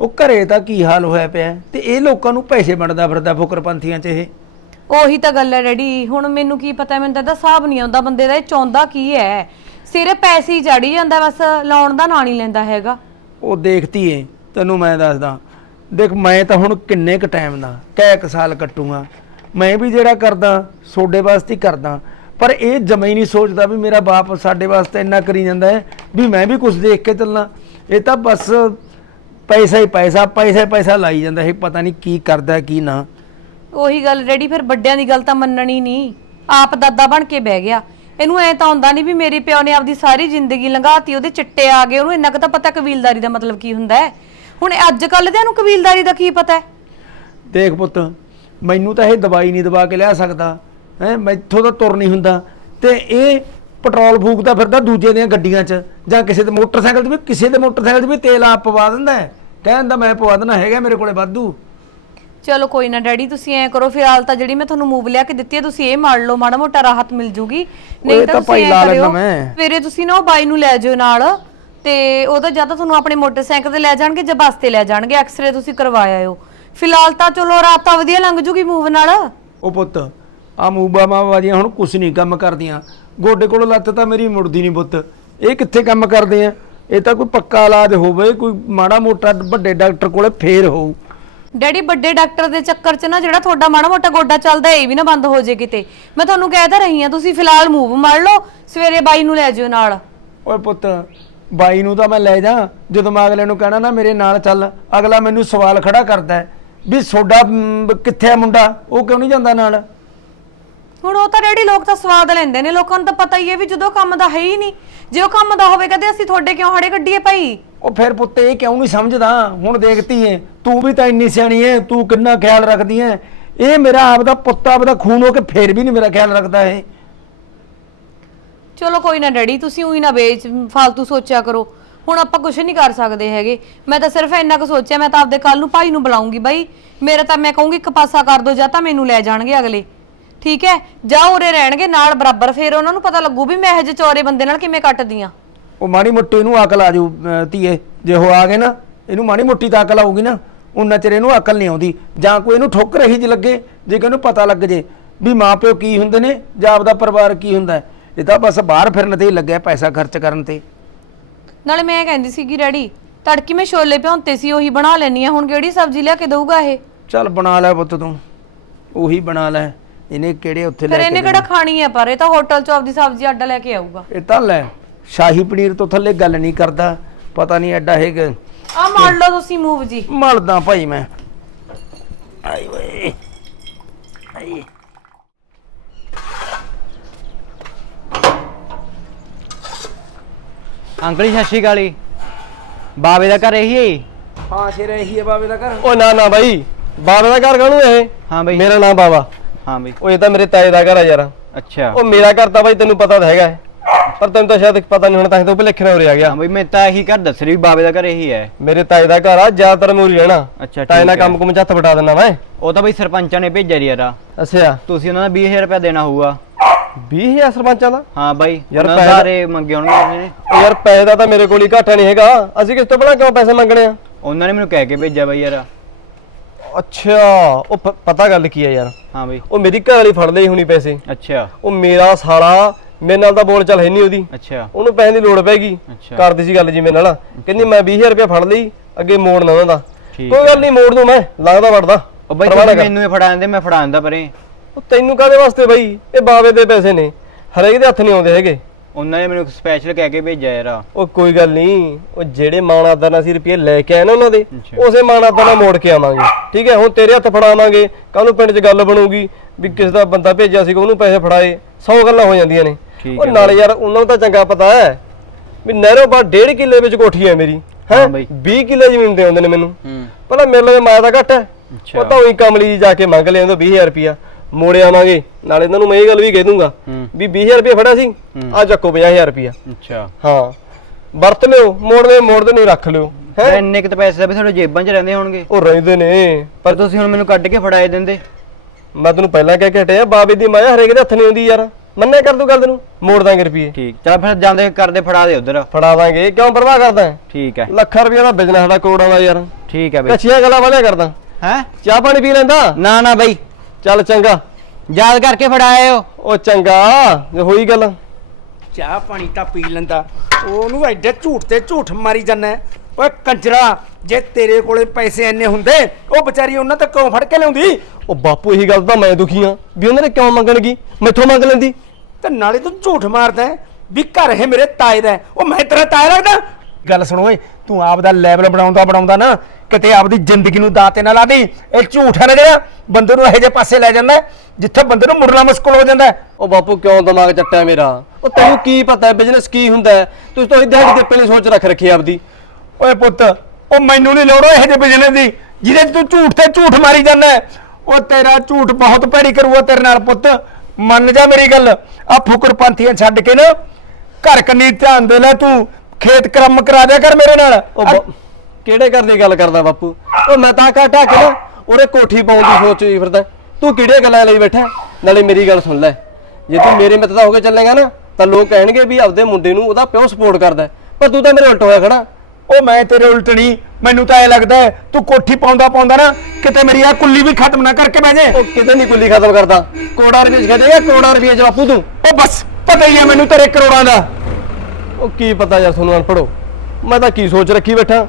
ਉਹ ਘਰੇ ਤਾਂ ਕੀ ਹਾਲ ਹੋਇਆ ਪਿਆ ਤੇ ਇਹ ਲੋਕਾਂ ਨੂੰ ਪੈਸੇ ਵੰਡਦਾ ਫਿਰਦਾ ਫੁਕਰਪੰਥੀਆਂ 'ਚ ਇਹ। ਉਹੀ ਤਾਂ ਗੱਲ ਹੈ ਡੈਡੀ ਹੁਣ ਮੈਨੂੰ ਕੀ ਪਤਾ ਮੈਨੂੰ ਤਾਂ ਇਹਦਾ ਹਿਸਾਬ ਨਹੀਂ ਆਉਂਦਾ ਬੰਦੇ ਦਾ ਇਹ ਚਾਹੁੰਦਾ ਕੀ ਹੈ? ਸਿਰੇ ਪੈਸੇ ਹੀ ਚੜੀ ਜਾਂਦਾ ਬਸ ਲਾਉਣ ਦਾ ਨਾਂ ਨਹੀਂ ਲੈਂਦਾ ਹੈਗਾ। ਉਹ ਦੇਖਤੀ ਏ ਤੈਨੂੰ ਮੈਂ ਦੱਸਦਾ ਦੇਖ ਮੈਂ ਤਾਂ ਹੁਣ ਕਿੰਨੇ ਕ ਟਾਈਮ ਦਾ ਕੈ ਕ ਸਾਲ ਕੱਟੂਗਾ। ਮੈਂ ਵੀ ਜਿਹੜਾ ਕਰਦਾ ਸੋਡੇ ਵਾਸਤੇ ਹੀ ਕਰਦਾ ਪਰ ਇਹ ਜਮਾ ਹੀ ਨਹੀਂ ਸੋਚਦਾ ਵੀ ਮੇਰਾ ਬਾਪ ਸਾਡੇ ਵਾਸਤੇ ਇੰਨਾ ਕਰੀ ਜਾਂਦਾ ਹੈ ਵੀ ਮੈਂ ਵੀ ਕੁਝ ਦੇਖ ਕੇ ਚੱਲਣਾ ਇਹ ਤਾਂ ਬਸ ਪੈਸਾ ਹੀ ਪੈਸਾ ਪੈਸਾ ਪੈਸਾ ਲਾਈ ਜਾਂਦਾ ਇਹ ਪਤਾ ਨਹੀਂ ਕੀ ਕਰਦਾ ਕੀ ਨਾ। ਉਹੀ ਗੱਲ ਡੈਡੀ ਫਿਰ ਵੱਡਿਆਂ ਦੀ ਗੱਲ ਤਾਂ ਮੰਨਣੀ ਨਹੀਂ। ਆਪ ਦਾਦਾ ਬਣ ਕੇ ਬਹਿ ਗਿਆ। ਇਹਨੂੰ ਐ ਤਾਂ ਆਉਂਦਾ ਨਹੀਂ ਵੀ ਮੇਰੇ ਪਿਓ ਨੇ ਆਪਦੀ ਸਾਰੀ ਜ਼ਿੰਦਗੀ ਲੰਘਾਤੀ ਉਹਦੇ ਚਿੱਟੇ ਆ ਗਏ ਉਹਨੂੰ ਇੰਨਾ ਕੁ ਤਾਂ ਪਤਾ ਕਬੀਲਦਾਰੀ ਦਾ ਮਤਲਬ ਕੀ ਹੁੰਦਾ ਹੈ। ਹੁਣ ਅੱਜ ਕੱਲ ਦੇ ਨੂੰ ਕਬੀਲਦਾਰੀ ਦਾ ਕੀ ਪਤਾ ਹੈ? ਦੇਖ ਪੁੱਤ ਮੈਨੂੰ ਤਾਂ ਇਹ ਦਵਾਈ ਨਹੀਂ ਦਵਾ ਕੇ ਲਿਆ ਸਕਦਾ। ਹੈ ਮੈਥੋਂ ਤਾਂ ਤੁਰ ਨਹੀਂ ਹੁੰਦਾ। ਤੇ ਇਹ ਪੈਟਰੋਲ ਫੂਕਦਾ ਫਿਰਦਾ ਦੂਜੇ ਦੀਆਂ ਗੱਡੀਆਂ 'ਚ ਜਾਂ ਕਿਸੇ ਦੇ ਮੋਟਰਸਾਈਕਲ 'ਤੇ ਵੀ ਕਿਸੇ ਦੇ ਮੋਟਰਸਾਈਕਲ 'ਤੇ ਵੀ ਤੇਲ ਆਪ ਪਵਾ ਦਿੰਦਾ ਹੈ। ਕਹਿੰਦਾ ਮੈਂ ਪਵਾ ਦੇਣਾ ਹੈਗਾ ਮੇਰੇ ਕੋਲੇ ਵਾਧੂ। ਚਲੋ ਕੋਈ ਨਾ ਡੈਡੀ ਤੁਸੀਂ ਐ ਕਰੋ ਫਿਲਹਾਲ ਤਾਂ ਜਿਹੜੀ ਮੈਂ ਤੁਹਾਨੂੰ ਮੂਵ ਲਿਆ ਕੇ ਦਿੱਤੀ ਹੈ ਤੁਸੀਂ ਇਹ ਮਾਰ ਲਓ ਮਾੜਾ ਮੋਟਾ ਰਾਹਤ ਮਿਲ ਜੂਗੀ। ਨਹੀਂ ਤਾਂ ਤੁਸੀਂ ਭਾਈ ਐ ਲਾ ਲੈਂਦਾ ਕਰਿਓ ਮੈਂ। ਸਵੇਰੇ ਤੁਸੀਂ ਨਾ ਉਹ ਬਾਈ ਨੂੰ ਲੈ ਜਿਓ ਨਾਲ ਤੇ ਉਹਦਾ ਜਾਂ ਤਾਂ ਤੁਹਾਨੂੰ ਆਪਣੇ ਮੋਟਰਸਾਈਕਲ ਤੇ ਲੈ ਜਾਣਗੇ ਜਾਂ ਬੱਸ ਤੇ ਲੈ ਜਾਣਗੇ ਐਕਸ-ਰੇ ਤੁਸੀਂ ਕਰਵਾ ਆਇਓ। ਫਿਲਹਾਲ ਤਾਂ ਚਲੋ ਰਾਤ ਤਾਂ ਵਧੀਆ ਲੰਘ ਜੂਗੀ ਮੂਵ ਨਾਲ। ਉਹ ਪੁੱਤ ਆ ਮੂਬਾ ਮਾਵਾਦੀਆਂ ਹੁਣ ਕੁਛ ਨਹੀਂ ਕੰਮ ਕਰਦੀਆਂ। ਗੋਡੇ ਕੋਲ ਲੱਤ ਤਾਂ ਮੇਰੀ ਮੁੜਦੀ ਨਹੀਂ ਪੁੱਤ ਇਹ ਕਿੱਥੇ ਕੰਮ ਕਰਦੇ ਆ? ਇਹ ਤਾਂ ਕੋਈ ਪੱਕਾ ਇਲਾਜ ਹੋਵੇ ਕੋਈ ਮਾੜਾ ਮੋਟਾ ਵੱਡੇ ਡਾਕਟਰ ਕੋਲੇ ਫੇਰ ਹੋਊ। ਡੈਡੀ ਵੱਡੇ ਡਾਕਟਰ ਦੇ ਚੱਕਰ 'ਚ ਨਾ ਜਿਹੜਾ ਤੁਹਾਡਾ ਮਾੜਾ ਮੋਟਾ ਗੋਡਾ ਚੱਲਦਾ ਇਹ ਵੀ ਨਾ ਬੰਦ ਹੋ ਜੇ ਕਿਤੇ। ਮੈਂ ਤੁਹਾਨੂੰ ਕਹਿ ਤਾਂ ਰਹੀ ਆ ਤੁਸੀਂ ਫਿਲਹਾਲ ਮੂਵ ਮਾਰ ਲਓ ਸਵੇਰੇ ਬਾਈ ਨੂੰ ਲੈ ਜਿਓ ਨਾਲ। ਓਏ ਪੁੱਤ ਬਾਈ ਨੂੰ ਤਾਂ ਮੈਂ ਲੈ ਜਾ। ਜਦੋਂ ਮੈਂ ਅਗਲੇ ਨੂੰ ਕਹਿਣਾ ਨਾ ਮੇਰੇ ਨਾਲ ਚੱਲ ਅਗਲਾ ਮੈਨੂੰ ਸਵਾਲ ਖੜਾ ਕਰਦਾ ਹੈ ਵੀ ਸੋਡਾ ਮ, ਕਿੱਥੇ ਆ ਮੁੰਡਾ? ਉਹ ਕਿਉਂ ਨਹੀਂ ਜਾਂਦਾ ਨਾਲ? ਹੁਣ ਉਹ ਤਾਂ ਡੈਡੀ ਲੋਕ ਤਾਂ ਸਵਾਦ ਲੈਂਦੇ ਨੇ ਲੋਕਾਂ ਨੂੰ ਤਾਂ ਪਤਾ ਹੀ ਹੈ ਵੀ ਜਦੋਂ ਕੰਮ ਦਾ ਹੈ ਹੀ ਨਹੀਂ। ਜੇ ਉਹ ਕੰਮ ਦਾ ਹੋਵੇ ਕਦੇ ਅਸੀਂ ਤੁਹਾਡੇ ਕਿਉਂ ਹੜੇ ਕੱਢੀਏ ਭਾਈ? ਉਹ ਫਿਰ ਪੁੱਤ ਇਹ ਕਿਉਂ ਨਹੀਂ ਸਮਝਦਾ? ਹੁਣ ਦੇਖਤੀ ਏ ਤੂੰ ਵੀ ਤਾਂ ਇੰਨੀ ਸਿਆਣੀ ਏ ਤੂੰ ਕਿੰਨਾ ਖਿਆਲ ਰੱਖਦੀ ਏ ਇਹ ਮੇਰਾ ਆਪਦਾ ਪੁੱਤ ਆਪਦਾ ਖੂਨ ਹੋ ਕੇ ਫੇਰ ਵੀ ਨਹੀਂ ਮੇਰਾ ਖਿਆਲ ਰੱਖਦਾ ਇਹ। ਚਲੋ ਕੋਈ ਨਾ ਡੈਡੀ ਤੁਸੀਂ ਉਹੀ ਨਾ ਵੇਚ ਫालतू ਸੋਚਿਆ ਕਰੋ। ਹੁਣ ਆਪਾਂ ਕੁਝ ਨਹੀਂ ਕਰ ਸਕਦੇ ਹੈਗੇ। ਮੈਂ ਤਾਂ ਸਿਰਫ ਇੰਨਾ ਕੁ ਸੋਚਿਆ ਮੈਂ ਤਾਂ ਆਪਦੇ ਕੱਲ ਨੂੰ ਭਾਈ ਨੂੰ ਬੁਲਾਉਂਗੀ ਬਾਈ। ਮੇਰਾ ਤਾਂ ਮੈਂ ਕਹੂੰਗੀ ਇੱਕ ਪਾਸਾ ਕਰ ਦੋ ਜਾਂ ਤਾਂ ਮੈਨੂੰ ਲੈ ਜਾਣਗੇ ਅਗਲੇ। ਠੀਕ ਹੈ? ਜਾਂ ਉਰੇ ਰਹਿਣਗੇ ਨਾਲ ਬਰਾਬਰ ਫੇਰ ਉਹਨਾਂ ਨੂੰ ਪਤਾ ਲੱਗੂ ਵੀ ਮੈਂ ਇਹ ਜਿਹੇ ਚੌਰੇ ਬੰਦੇ ਨਾਲ ਕਿਵੇਂ ਕੱਟਦੀ ਆ ਉਹ ਮਾੜੀ ਮੋਟੀ ਇਹਨੂੰ ਅਕਲ ਆ ਜੂ ਅਹ ਧੀਏ ਜੇ ਉਹ ਆ ਗਏ ਨਾ ਇਹਨੂੰ ਮਾੜੀ ਮੋਟੀ ਤਾਂ ਅਕਲ ਆਊਗੀ ਨਾ ਉਹਨਾਂ ਚਿਰ ਇਹਨੂੰ ਅਕਲ ਨਹੀਂ ਆਉਂਦੀ। ਜਾਂ ਕੋਈ ਇਹਨੂੰ ਠੋਕਰ ਇਹੀ ਜਿਹੀ ਲੱਗੇ ਜੇ ਕਿ ਇਹਨੂੰ ਪਤਾ ਲੱਗ ਜੇ ਵੀ ਮਾਪਿਓ ਕੀ ਹੁੰਦੇ ਨੇ ਜਾਂ ਆਪਦਾ ਪਰਿਵਾਰ ਕੀ ਹੁੰਦਾ ਹੈ। ਇਹ ਤਾਂ ਬਸ ਬਾਹਰ ਫਿਰਨ ਤੇ ਹੀ ਲੱਗਿਆ ਪੈਸਾ ਖਰਚ ਕਰਨ ਤੇ। ਨਾਲੇ ਮੈਂ ਕਹਿੰਦੀ ਸੀਗੀ ਡੈਡੀ ਤੜਕੀ ਮੈਂ ਛੋਲੇ ਭਿਉਂਤੇ ਸੀ ਉਹੀ ਬਣਾ ਲੈਣੀ ਆ ਹੁਣ ਕਿਹੜੀ ਸਬਜ਼ੀ ਲਿਆ ਕੇ ਦਊਗਾ ਇਹ? ਚੱਲ ਬਣਾ ਲੈ ਪੁੱਤ ਤੂੰ ਉਹੀ ਬਣਾ ਲੈ। ਇਹਨੇ ਕਿਹੜੇ ਉੱਥੇ ਫਿਰ ਲੈ ਇਹਨੇ ਕੇ ਕਿਹੜਾ ਖਾਣੀ ਹੈ ਪਰ? ਇਹ ਤਾਂ ਹੋਟਲ 'ਚ ਆਪਦੀ ਸਬਜ਼ੀ ਅੱਡਾ ਲੈ ਕੇ ਆਊਗਾ। ਇਹ ਤਾਂ ਲੈ ਸ਼ਾਹੀ ਪਨੀਰ ਤੋਂ ਥੱਲੇ ਗੱਲ ਨਹੀਂ ਕਰਦਾ ਪਤਾ ਨਹੀਂ ਐਡਾ ਹੈ ਕਿ ਆ ਮਾਰ ਲਓ ਤੁਸੀਂ ਮੂਵ ਜੀ। ਮਲਦਾ ਭਾਈ ਮੈਂ। ਆਈ ਓਏ। ਆਈ। ਅੰਕਲ ਜੀ ਸਤਿ ਸ਼੍ਰੀ ਅਕਾਲ ਜੀ। ਬਾਵੇ ਦਾ ਘਰ ਇਹੀ ਹੈ ਜੀ? ਹਾਂ ਸ਼ੇਰ ਇਹੀ ਹੈ ਬਾਬੇ ਦਾ ਘਰ। ਉਹ ਨਾ ਨਾ ਬਾਈ। ਬਾਬੇ ਦਾ ਘਰ ਕਾਹਨੂੰ ਇਹ? ਹਾਂ ਬਈ। ਮੇਰਾ ਨਾਮ ਬਾਬਾ। ਹਾਂ ਬਈ। ਉਹ ਇਹ ਤਾਂ ਮੇਰੇ ਤਾਏ ਦਾ ਘਰ ਆ ਯਾਰ। ਅੱਛਾ। ਉਹ ਮੇਰਾ ਘਰ ਤਾਂ ਬਾਈ ਤੈਨੂੰ ਪਤਾ ਤਾਂ ਹੈਗਾ ਹੈ। ਪਰ ਤੈਨੂੰ ਤਾਂ ਸ਼ਾਇਦ ਪਤਾ ਨਹੀਂ ਹੋਣਾ ਤਾਂ ਹੀ ਤੂੰ ਭੁਲੇਖੇ ਨਾਲ ਉਰੇ ਆ ਗਿਆ। ਹਾਂ ਬਈ ਮੈਂ ਤਾਂ ਇਹੀ ਘਰ ਦੱਸ ਰਹੀ ਵੀ ਬਾਵੇ ਦਾ ਘਰ ਇਹੀ ਹੈ। ਮੇਰੇ ਤਾਏ ਦਾ ਘਰ ਆ ਜ਼ਿਆਦਾਤਰ ਮੂਰੀ ਰਹਿਣਾ। ਅੱਛਾ ਤਾਏ ਨਾਲ ਠੀਕ ਹੈ। ਕੰਮ ਕੁਮ ਚ ਹੱਥ ਵਟਾ ਦਿੰਦਾ ਮੈਂ। ਉਹ ਤਾਂ ਬਈ ਸਰਪੰਚਾਂ ਨੇ ਭੇਜਿਆ ਯਾਰਾ ਅੱਛਾ। ਤੁਸੀਂ ਉਹਨਾਂ ਦਾ 20000 ਰੁਪਏ ਦੇਣਾ ਹੋਊਗਾ। 20000 ਸਰਪੰਚਾਂ ਦਾ? ਹਾਂ ਬਾਈ ਯਾਰ ਪੈਸੇ- ਸਾਰੇ ਮੰਗੇ ਹੋਣਗੇ ਉਹਨਾਂ ਨੇ। ਉਹ ਯਾਰ ਪੈਸੇ ਦਾ ਤਾਂ ਮੇਰੇ ਕੋਲ ਹੀ ਘਾਟਾ ਨਹੀਂ ਹੈਗਾ। ਅਸੀਂ ਕਿਸ ਤੋਂ ਬਣਾ ਕਿਉਂ ਪੈਸੇ ਮੰਗਣੇ ਆ? ਉਹਨਾਂ ਨੇ ਮੈਨੂੰ ਕਹਿ ਕੇ ਭੇਜਿਆ ਬਾਈ ਯਾਰ। ਅੱਛਾ ਉਹ ਪ- ਪਤਾ ਗੱਲ ਕੀ ਹੈ ਯਾਰ? ਹਾਂ ਬਈ। ਉਹ ਮੇਰੀ ਘਰ ਵਾਲੀ ਫੜ ਲਈ ਹੁਣੀ ਪੈਸੇ। ਅੱਛਾ। ਉਹ ਮੇਰਾ ਸਾਲਾ ਮੇਰੇ ਨਾਲ ਤਾਂ ਬੋਲ ਚੱਲ ਹੈ ਨਹੀਂ ਉਹਦੀ। ਅੱਛਾ। ਉਹਨੂੰ ਪੈਸੇ ਦੀ ਲੋੜ ਪੈਗੀ ਅੱਛਾ। ਕਰਦੀ ਸੀ ਗੱਲ ਜੀ ਮੇਰੇ ਨਾਲ। ਕਹਿੰਦੀ ਮੈਂ 20000 ਰੁਪਏ ਫੜ ਲਈ ਅੱਗੇ ਮੋੜਨਾ ਉਹਨਾਂ ਦਾ। ਠੀਕ ਕੋਈ ਗੱਲ ਨਹੀਂ ਮੋੜ ਦੂੰ ਮੈਂ ਲੱਗਦਾ ਵੜਦਾ ਉਹ ਬਾਈ ਪਰਵਾਹ ਨਾ ਤੁਸੀਂ ਕਰ। ਮੈਨੂੰ ਇਹ ਫੜਾ ਦਿੰਦੇ ਮੈਂ ਫੜਾ ਦਿੰਦਾ ਪਰੇ। ਉਹ ਤੈਨੂੰ ਕਾਹਦੇ ਵਾਸਤੇ ਬਈ? ਇਹ ਬਾਵੇ ਦੇ ਪੈਸੇ ਨੇ। ਹਰੇਕ ਦੇ ਹੱਥ ਨਹੀਂ ਆਉਂਦੇ ਹੈਗੇ। ਉਹਨਾਂ ਨੇ ਮੈਨੂੰ ਸਪੈਸ਼ਲ ਕਹਿ ਕੇ ਭੇਜਿਆ ਯਾਰ ਉਹ ਕੋਈ ਗੱਲ ਨਹੀਂ ਉਹ ਜਿਹੜੇ ਮਾਨਾਦਾਰ ਨਾਲ ਅਸੀਂ ਰੁਪਏ ਲੈ ਕੇ ਆਏ ਨਾ ਉਹਨਾਂ ਦੇ ਅੱਛਾ। ਉਸੇ ਮਾਨਾਦਾਰ ਨਾਲ ਮੋੜ ਕੇ ਆਵਾਂਗੇ ਠੀਕ ਹੈ? ਹੁਣ ਤੇਰੇ ਹੱਥ ਫੜਾਵਾਂਗੇ ਕੱਲ ਨੂੰ ਪਿੰਡ 'ਚ ਗੱਲ ਬਣੂਗੀ ਵੀ ਕਿਸ ਦਾ ਬੰਦਾ ਭੇਜਿਆ ਸੀ ਉਹਨੂੰ ਪੈਸੇ ਫੜਾਏ 100 ਗੱਲਾਂ ਹੋ ਜਾਂਦੀਆਂ ਨੇ। ਠੀਕ ਉਹ ਹੈ ਨਾਲੇ ਯਾਰ ਉਹਨਾਂ ਨੂੰ ਤਾਂ ਚੰਗਾ ਪਤਾ ਹੈ ਵੀ ਨਹਿਰੋਂ ਬਾਅਦ ਡੇਢ ਕਿੱਲੇ ਵਿੱਚ ਕੋਠੀ ਹੈ ਮੇਰੀ ਹੈ? ਹਾਂ ਬਈ। 20 ਕਿੱਲੇ ਜ਼ਮੀਨ ਦੇ ਹੁੰਦੇ ਨੇ ਮੈਨੂੰ। ਹੂੰ। ਪਹਿਲਾਂ ਮੇਰੇ ਲਈ ਮਾਇਆ ਦਾ ਘੱਟ ਹੈ। ਅੱਛਾ। ਉਹ ਤਾਂ ਉਹੀ ਕਮਲੀ ਜੀ ਜਾ ਕੇ ਮੰਗ ਲਿਆ ਉਹਦਾ 20000 ਰੁਪਿਆ ਮੋੜ ਆਵਾਂਗੇ। ਨਾਲੇ ਇਹਨਾਂ ਨੂੰ ਮੈਂ ਇਹ ਗੱਲ ਵੀ ਕਹਿ ਦੂੰਗਾ ਹੂੰ। ਵੀ 20000 ਰੁਪਏ ਫੜਿਆ ਸੀ ਆ ਚੱਕੋ 50000 ਰੁਪਿਆ ਅੱਛਾ। ਹਾਂ। ਵਰਤ ਲਿਓ ਮੋੜਦੇ ਮੋੜਦੇ ਨਹੀਂ ਰੱਖ ਲਿਓ। ਫਿਰ ਹੈ ਇੰਨੇ ਕੁ ਤਾਂ ਪੈਸੇ ਤਾਂ ਵੀ ਤੁਹਾਡੇ ਜੇਬਾਂ 'ਚ ਰਹਿੰਦੇ ਹੋਣਗੇ। ਉਹ ਰਹਿੰਦੇ ਨੇ ਪਰ ਤੁਸੀਂ ਹੁਣ ਮੈਨੂੰ ਕੱਢ ਕੇ ਫੜਾਏ ਦਿੰਦੇ। ਮੈਂ ਤੈਨੂੰ ਪਹਿਲਾਂ ਕਹਿ ਕੇ ਹਟਿਆ ਬਾਬੇ ਦੀ ਮਾਇਆ ਹਰੇਕ ਦੇ ਹੱਥ ਨਹੀਂ ਹੁੰਦੀ ਯਾਰ। ਮੰਨਿਆ ਕਰ ਤੂੰ ਗੱਲ ਤੈਨੂੰ? ਮੋੜ ਦਾਂਗੇ ਰੁਪਏ ਠੀਕ ਚੱਲ ਫਿਰ ਜਾਂਦੇ ਕਰਦੇ ਫੜਾ ਦੇ ਉਧਰ। ਫੜਾ ਦਾਂਗੇ ਕਿਉਂ ਪਰਵਾਹ ਕਰਦਾ? ਹੈ? ਠੀਕ ਹੈ। ਲੱਖਾਂ ਰੁਪਏ ਦਾ ਬਿਜ਼ਨਸ ਸਾਡਾ ਕਰੋੜਾਂ ਦਾ ਯਾਰ। ਠੀਕ ਹੈ ਬਈ। ਕੱਚੀਆਂ ਗੱਲਾਂ ਵਾਲਿਆ ਕਰਦਾ। ਹੈ? ਚਾਹ ਪਾਣੀ ਪੀ ਲੈਂਦਾ? ਨਾ ਨਾ ਬਈ। ਚੱਲ ਚੰਗਾ। ਯਾਦ ਕਰਕੇ ਫੜਾਇਓ। ਉਹ ਚੰਗਾ ਜੇ ਹੋਈ ਗੱਲ। ਚਾਹ ਪਾਣੀ ਤਾਂ ਪੀ ਲੈਂਦਾ। ਉਹਨੂੰ ਐਡੇ ਝੂਠ ਤੇ ਝੂਠ ਮਾਰੀ ਜਾਂਦਾ ਓਏ ਕੰਜਰਾ ਜੇ ਤੇਰੇ ਕੋਲੇ ਪੈਸੇ ਇੰਨੇ ਹੁੰਦੇ ਉਹ ਵਿਚਾਰੀ ਉਹਨਾਂ ਤੋਂ ਕਿਉਂ ਫੜ ਕੇ ਲਿਆਉਂਦੀ? ਉਹ ਬਾਪੂ ਇਹੀ ਗੱਲ ਤਾਂ ਮੈਂ ਦੁਖੀ ਆ ਵੀ ਉਹਨਾਂ ਨੇ ਕਿਉਂ ਮੰਗਣਗੀ? ਮੈਥੋਂ ਮੰਗ ਲੈਂਦੀ। ਤੇ ਨਾਲੇ ਤੂੰ ਝੂਠ ਮਾਰਦਾ ਹੈ ਵੀ ਘਰ ਇਹ ਮੇਰੇ ਤਾਏ ਦਾ ਹੈ। ਉਹ ਮੈਂ ਤੇਰਾ ਤਾਇਆ ਲੱਗਦਾ। ਗੱਲ ਸੁਣ ਓਏ ਤੂੰ ਆਪ ਦਾ ਲੈਵਲ ਬਣਾਉਂਦਾ ਬਣਾਉਂਦਾ ਨਾ ਕਿਤੇ ਆਪਦੀ ਜ਼ਿੰਦਗੀ ਨੂੰ ਦਾਤੇ ਨਾ ਲਾ ਦੀ ਇਹ ਝੂਠ ਹੈ ਨਾ ਜਿਹੜਾ ਬੰਦੇ ਨੂੰ ਇਹੋ ਜਿਹੇ ਪਾਸੇ ਲੈ ਜਾਂਦਾ ਹੈ, ਜਿੱਥੇ ਬੰਦੇ ਨੂੰ ਮੁੜਨਾ ਮੁਸ਼ਕਲ ਹੋ ਜਾਂਦਾ ਹੈ। ਉਹ ਬਾਪੂ ਕਿਉਂ ਦਿਮਾਗ ਚੱਟਿਆ ਮੇਰਾ? ਉਹ ਤੈਨੂੰ ਕੀ ਪਤਾ ਹੈ ਬਿਜ਼ਨਸ ਕੀ ਹੁੰਦਾ ਹੈ? ਤੁਸੀਂ ਤਾਂ ਦਿਹਾੜੀ ਤੇ ਪਹਿਲੇ ਸੋਚ ਰੱਖ ਰੱਖੀ ਆਪਦੀ। ਓਏ ਪੁੱਤ ਉਹ ਮੈਨੂੰ ਨਹੀਂ ਲੋੜ ਇਹੋ ਜਿਹੇ ਬਿਜ਼ਨਸ ਦੀ ਜਿਹਦੇ 'ਚ ਤੂੰ ਝੂਠ ਤੇ ਝੂਠ ਮਾਰੀ ਜਾਂਦਾ ਹੈ। ਉਹ ਤੇਰਾ ਝੂਠ ਬਹੁਤ ਭੈੜੀ ਕਰੂਗਾ ਤੇਰੇ ਨਾਲ ਪੁੱਤ। ਮੰਨ ਜਾ ਮੇਰੀ ਗੱਲ ਆ ਫੁਕਰ ਪੰਥੀਆਂ ਛੱਡ ਕੇ ਨਾ ਘਰ ਕੰਨੀ ਧਿਆਨ ਦੇ ਲੈ ਤੂੰ। ਖੇਤ ਕੰਮ ਕਰਾ ਦਿਆ ਕਰ ਮੇਰੇ ਨਾਲ। ਉਹ ਬ- ਕਿਹੜੇ ਘਰ ਦੀ ਗੱਲ ਕਰਦਾ ਬਾਪੂ? ਉਹ ਮੈਂ ਤਾਂ ਕਾਟਾ ਕੇ ਨਾ ਕੋਠੀ ਪਾਉਣ ਦੀ ਸੋਚ ਹੀ ਫਿਰਦਾ। ਤੂੰ ਕਿਹੜੀਆਂ ਗੱਲਾਂ ਲਈ ਬੈਠਾ? ਨਾਲੇ ਮੇਰੀ ਗੱਲ ਸੁਣ ਲੈ। ਜੇ ਤੂੰ ਮੇਰੇ ਮਿੱਤ ਦਾ ਹੋ ਕੇ ਚੱਲੇਗਾ ਨਾ ਤਾਂ ਲੋਕ ਕਹਿਣਗੇ ਵੀ ਆਪਦੇ ਮੁੰਡੇ ਨੂੰ ਉਹਦਾ ਪਿਓ ਸਪੋਰਟ ਕਰਦਾ। ਹੈ। ਪਰ ਤੂੰ ਤਾਂ ਮੇਰੇ ਉਲਟ ਹੋਇਆ ਖੜਾ। ਉਹ ਮੈਂ ਤੇਰੇ ਉਲਟ ਨਹੀਂ ਮੈਨੂੰ ਤਾਂ ਐ ਲੱਗਦਾ ਹੈ, ਤੂੰ ਕੋਠੀ ਪਾਉਂਦਾ ਪਾਉਂਦਾ ਨਾ ਕਿਤੇ ਮੇਰੀ ਆ ਕੁੱਲੀ ਵੀ ਖਤਮ ਨਾ ਕਰਕੇ ਬਹਿ ਜੇ। ਉਹ ਕਿਤੇ ਨਹੀਂ ਕੁੱਲੀ ਖਤਮ ਕਰਦਾ। ਕਰੋੜਾਂ ਰੁਪਏ ਚ ਦੇਗਾ ਕਰੋੜਾਂ ਰੁਪਏ ਚ ਬਾਪੂ ਤੂੰ। ਉਹ ਬਸ ਪਤਾ ਹੀ ਹੈ ਮੈਨੂੰ ਤੇਰੇ ਕਰੋੜਾਂ ਦਾ। ਉਹ ਕੀ ਪਤਾ ਯਾਰ ਤੁਹਾਨੂੰ ਅਨਪੜੋ ਮੈਂ ਤਾਂ ਕੀ ਸੋਚ ਰੱਖੀ ਬੈਠਾ।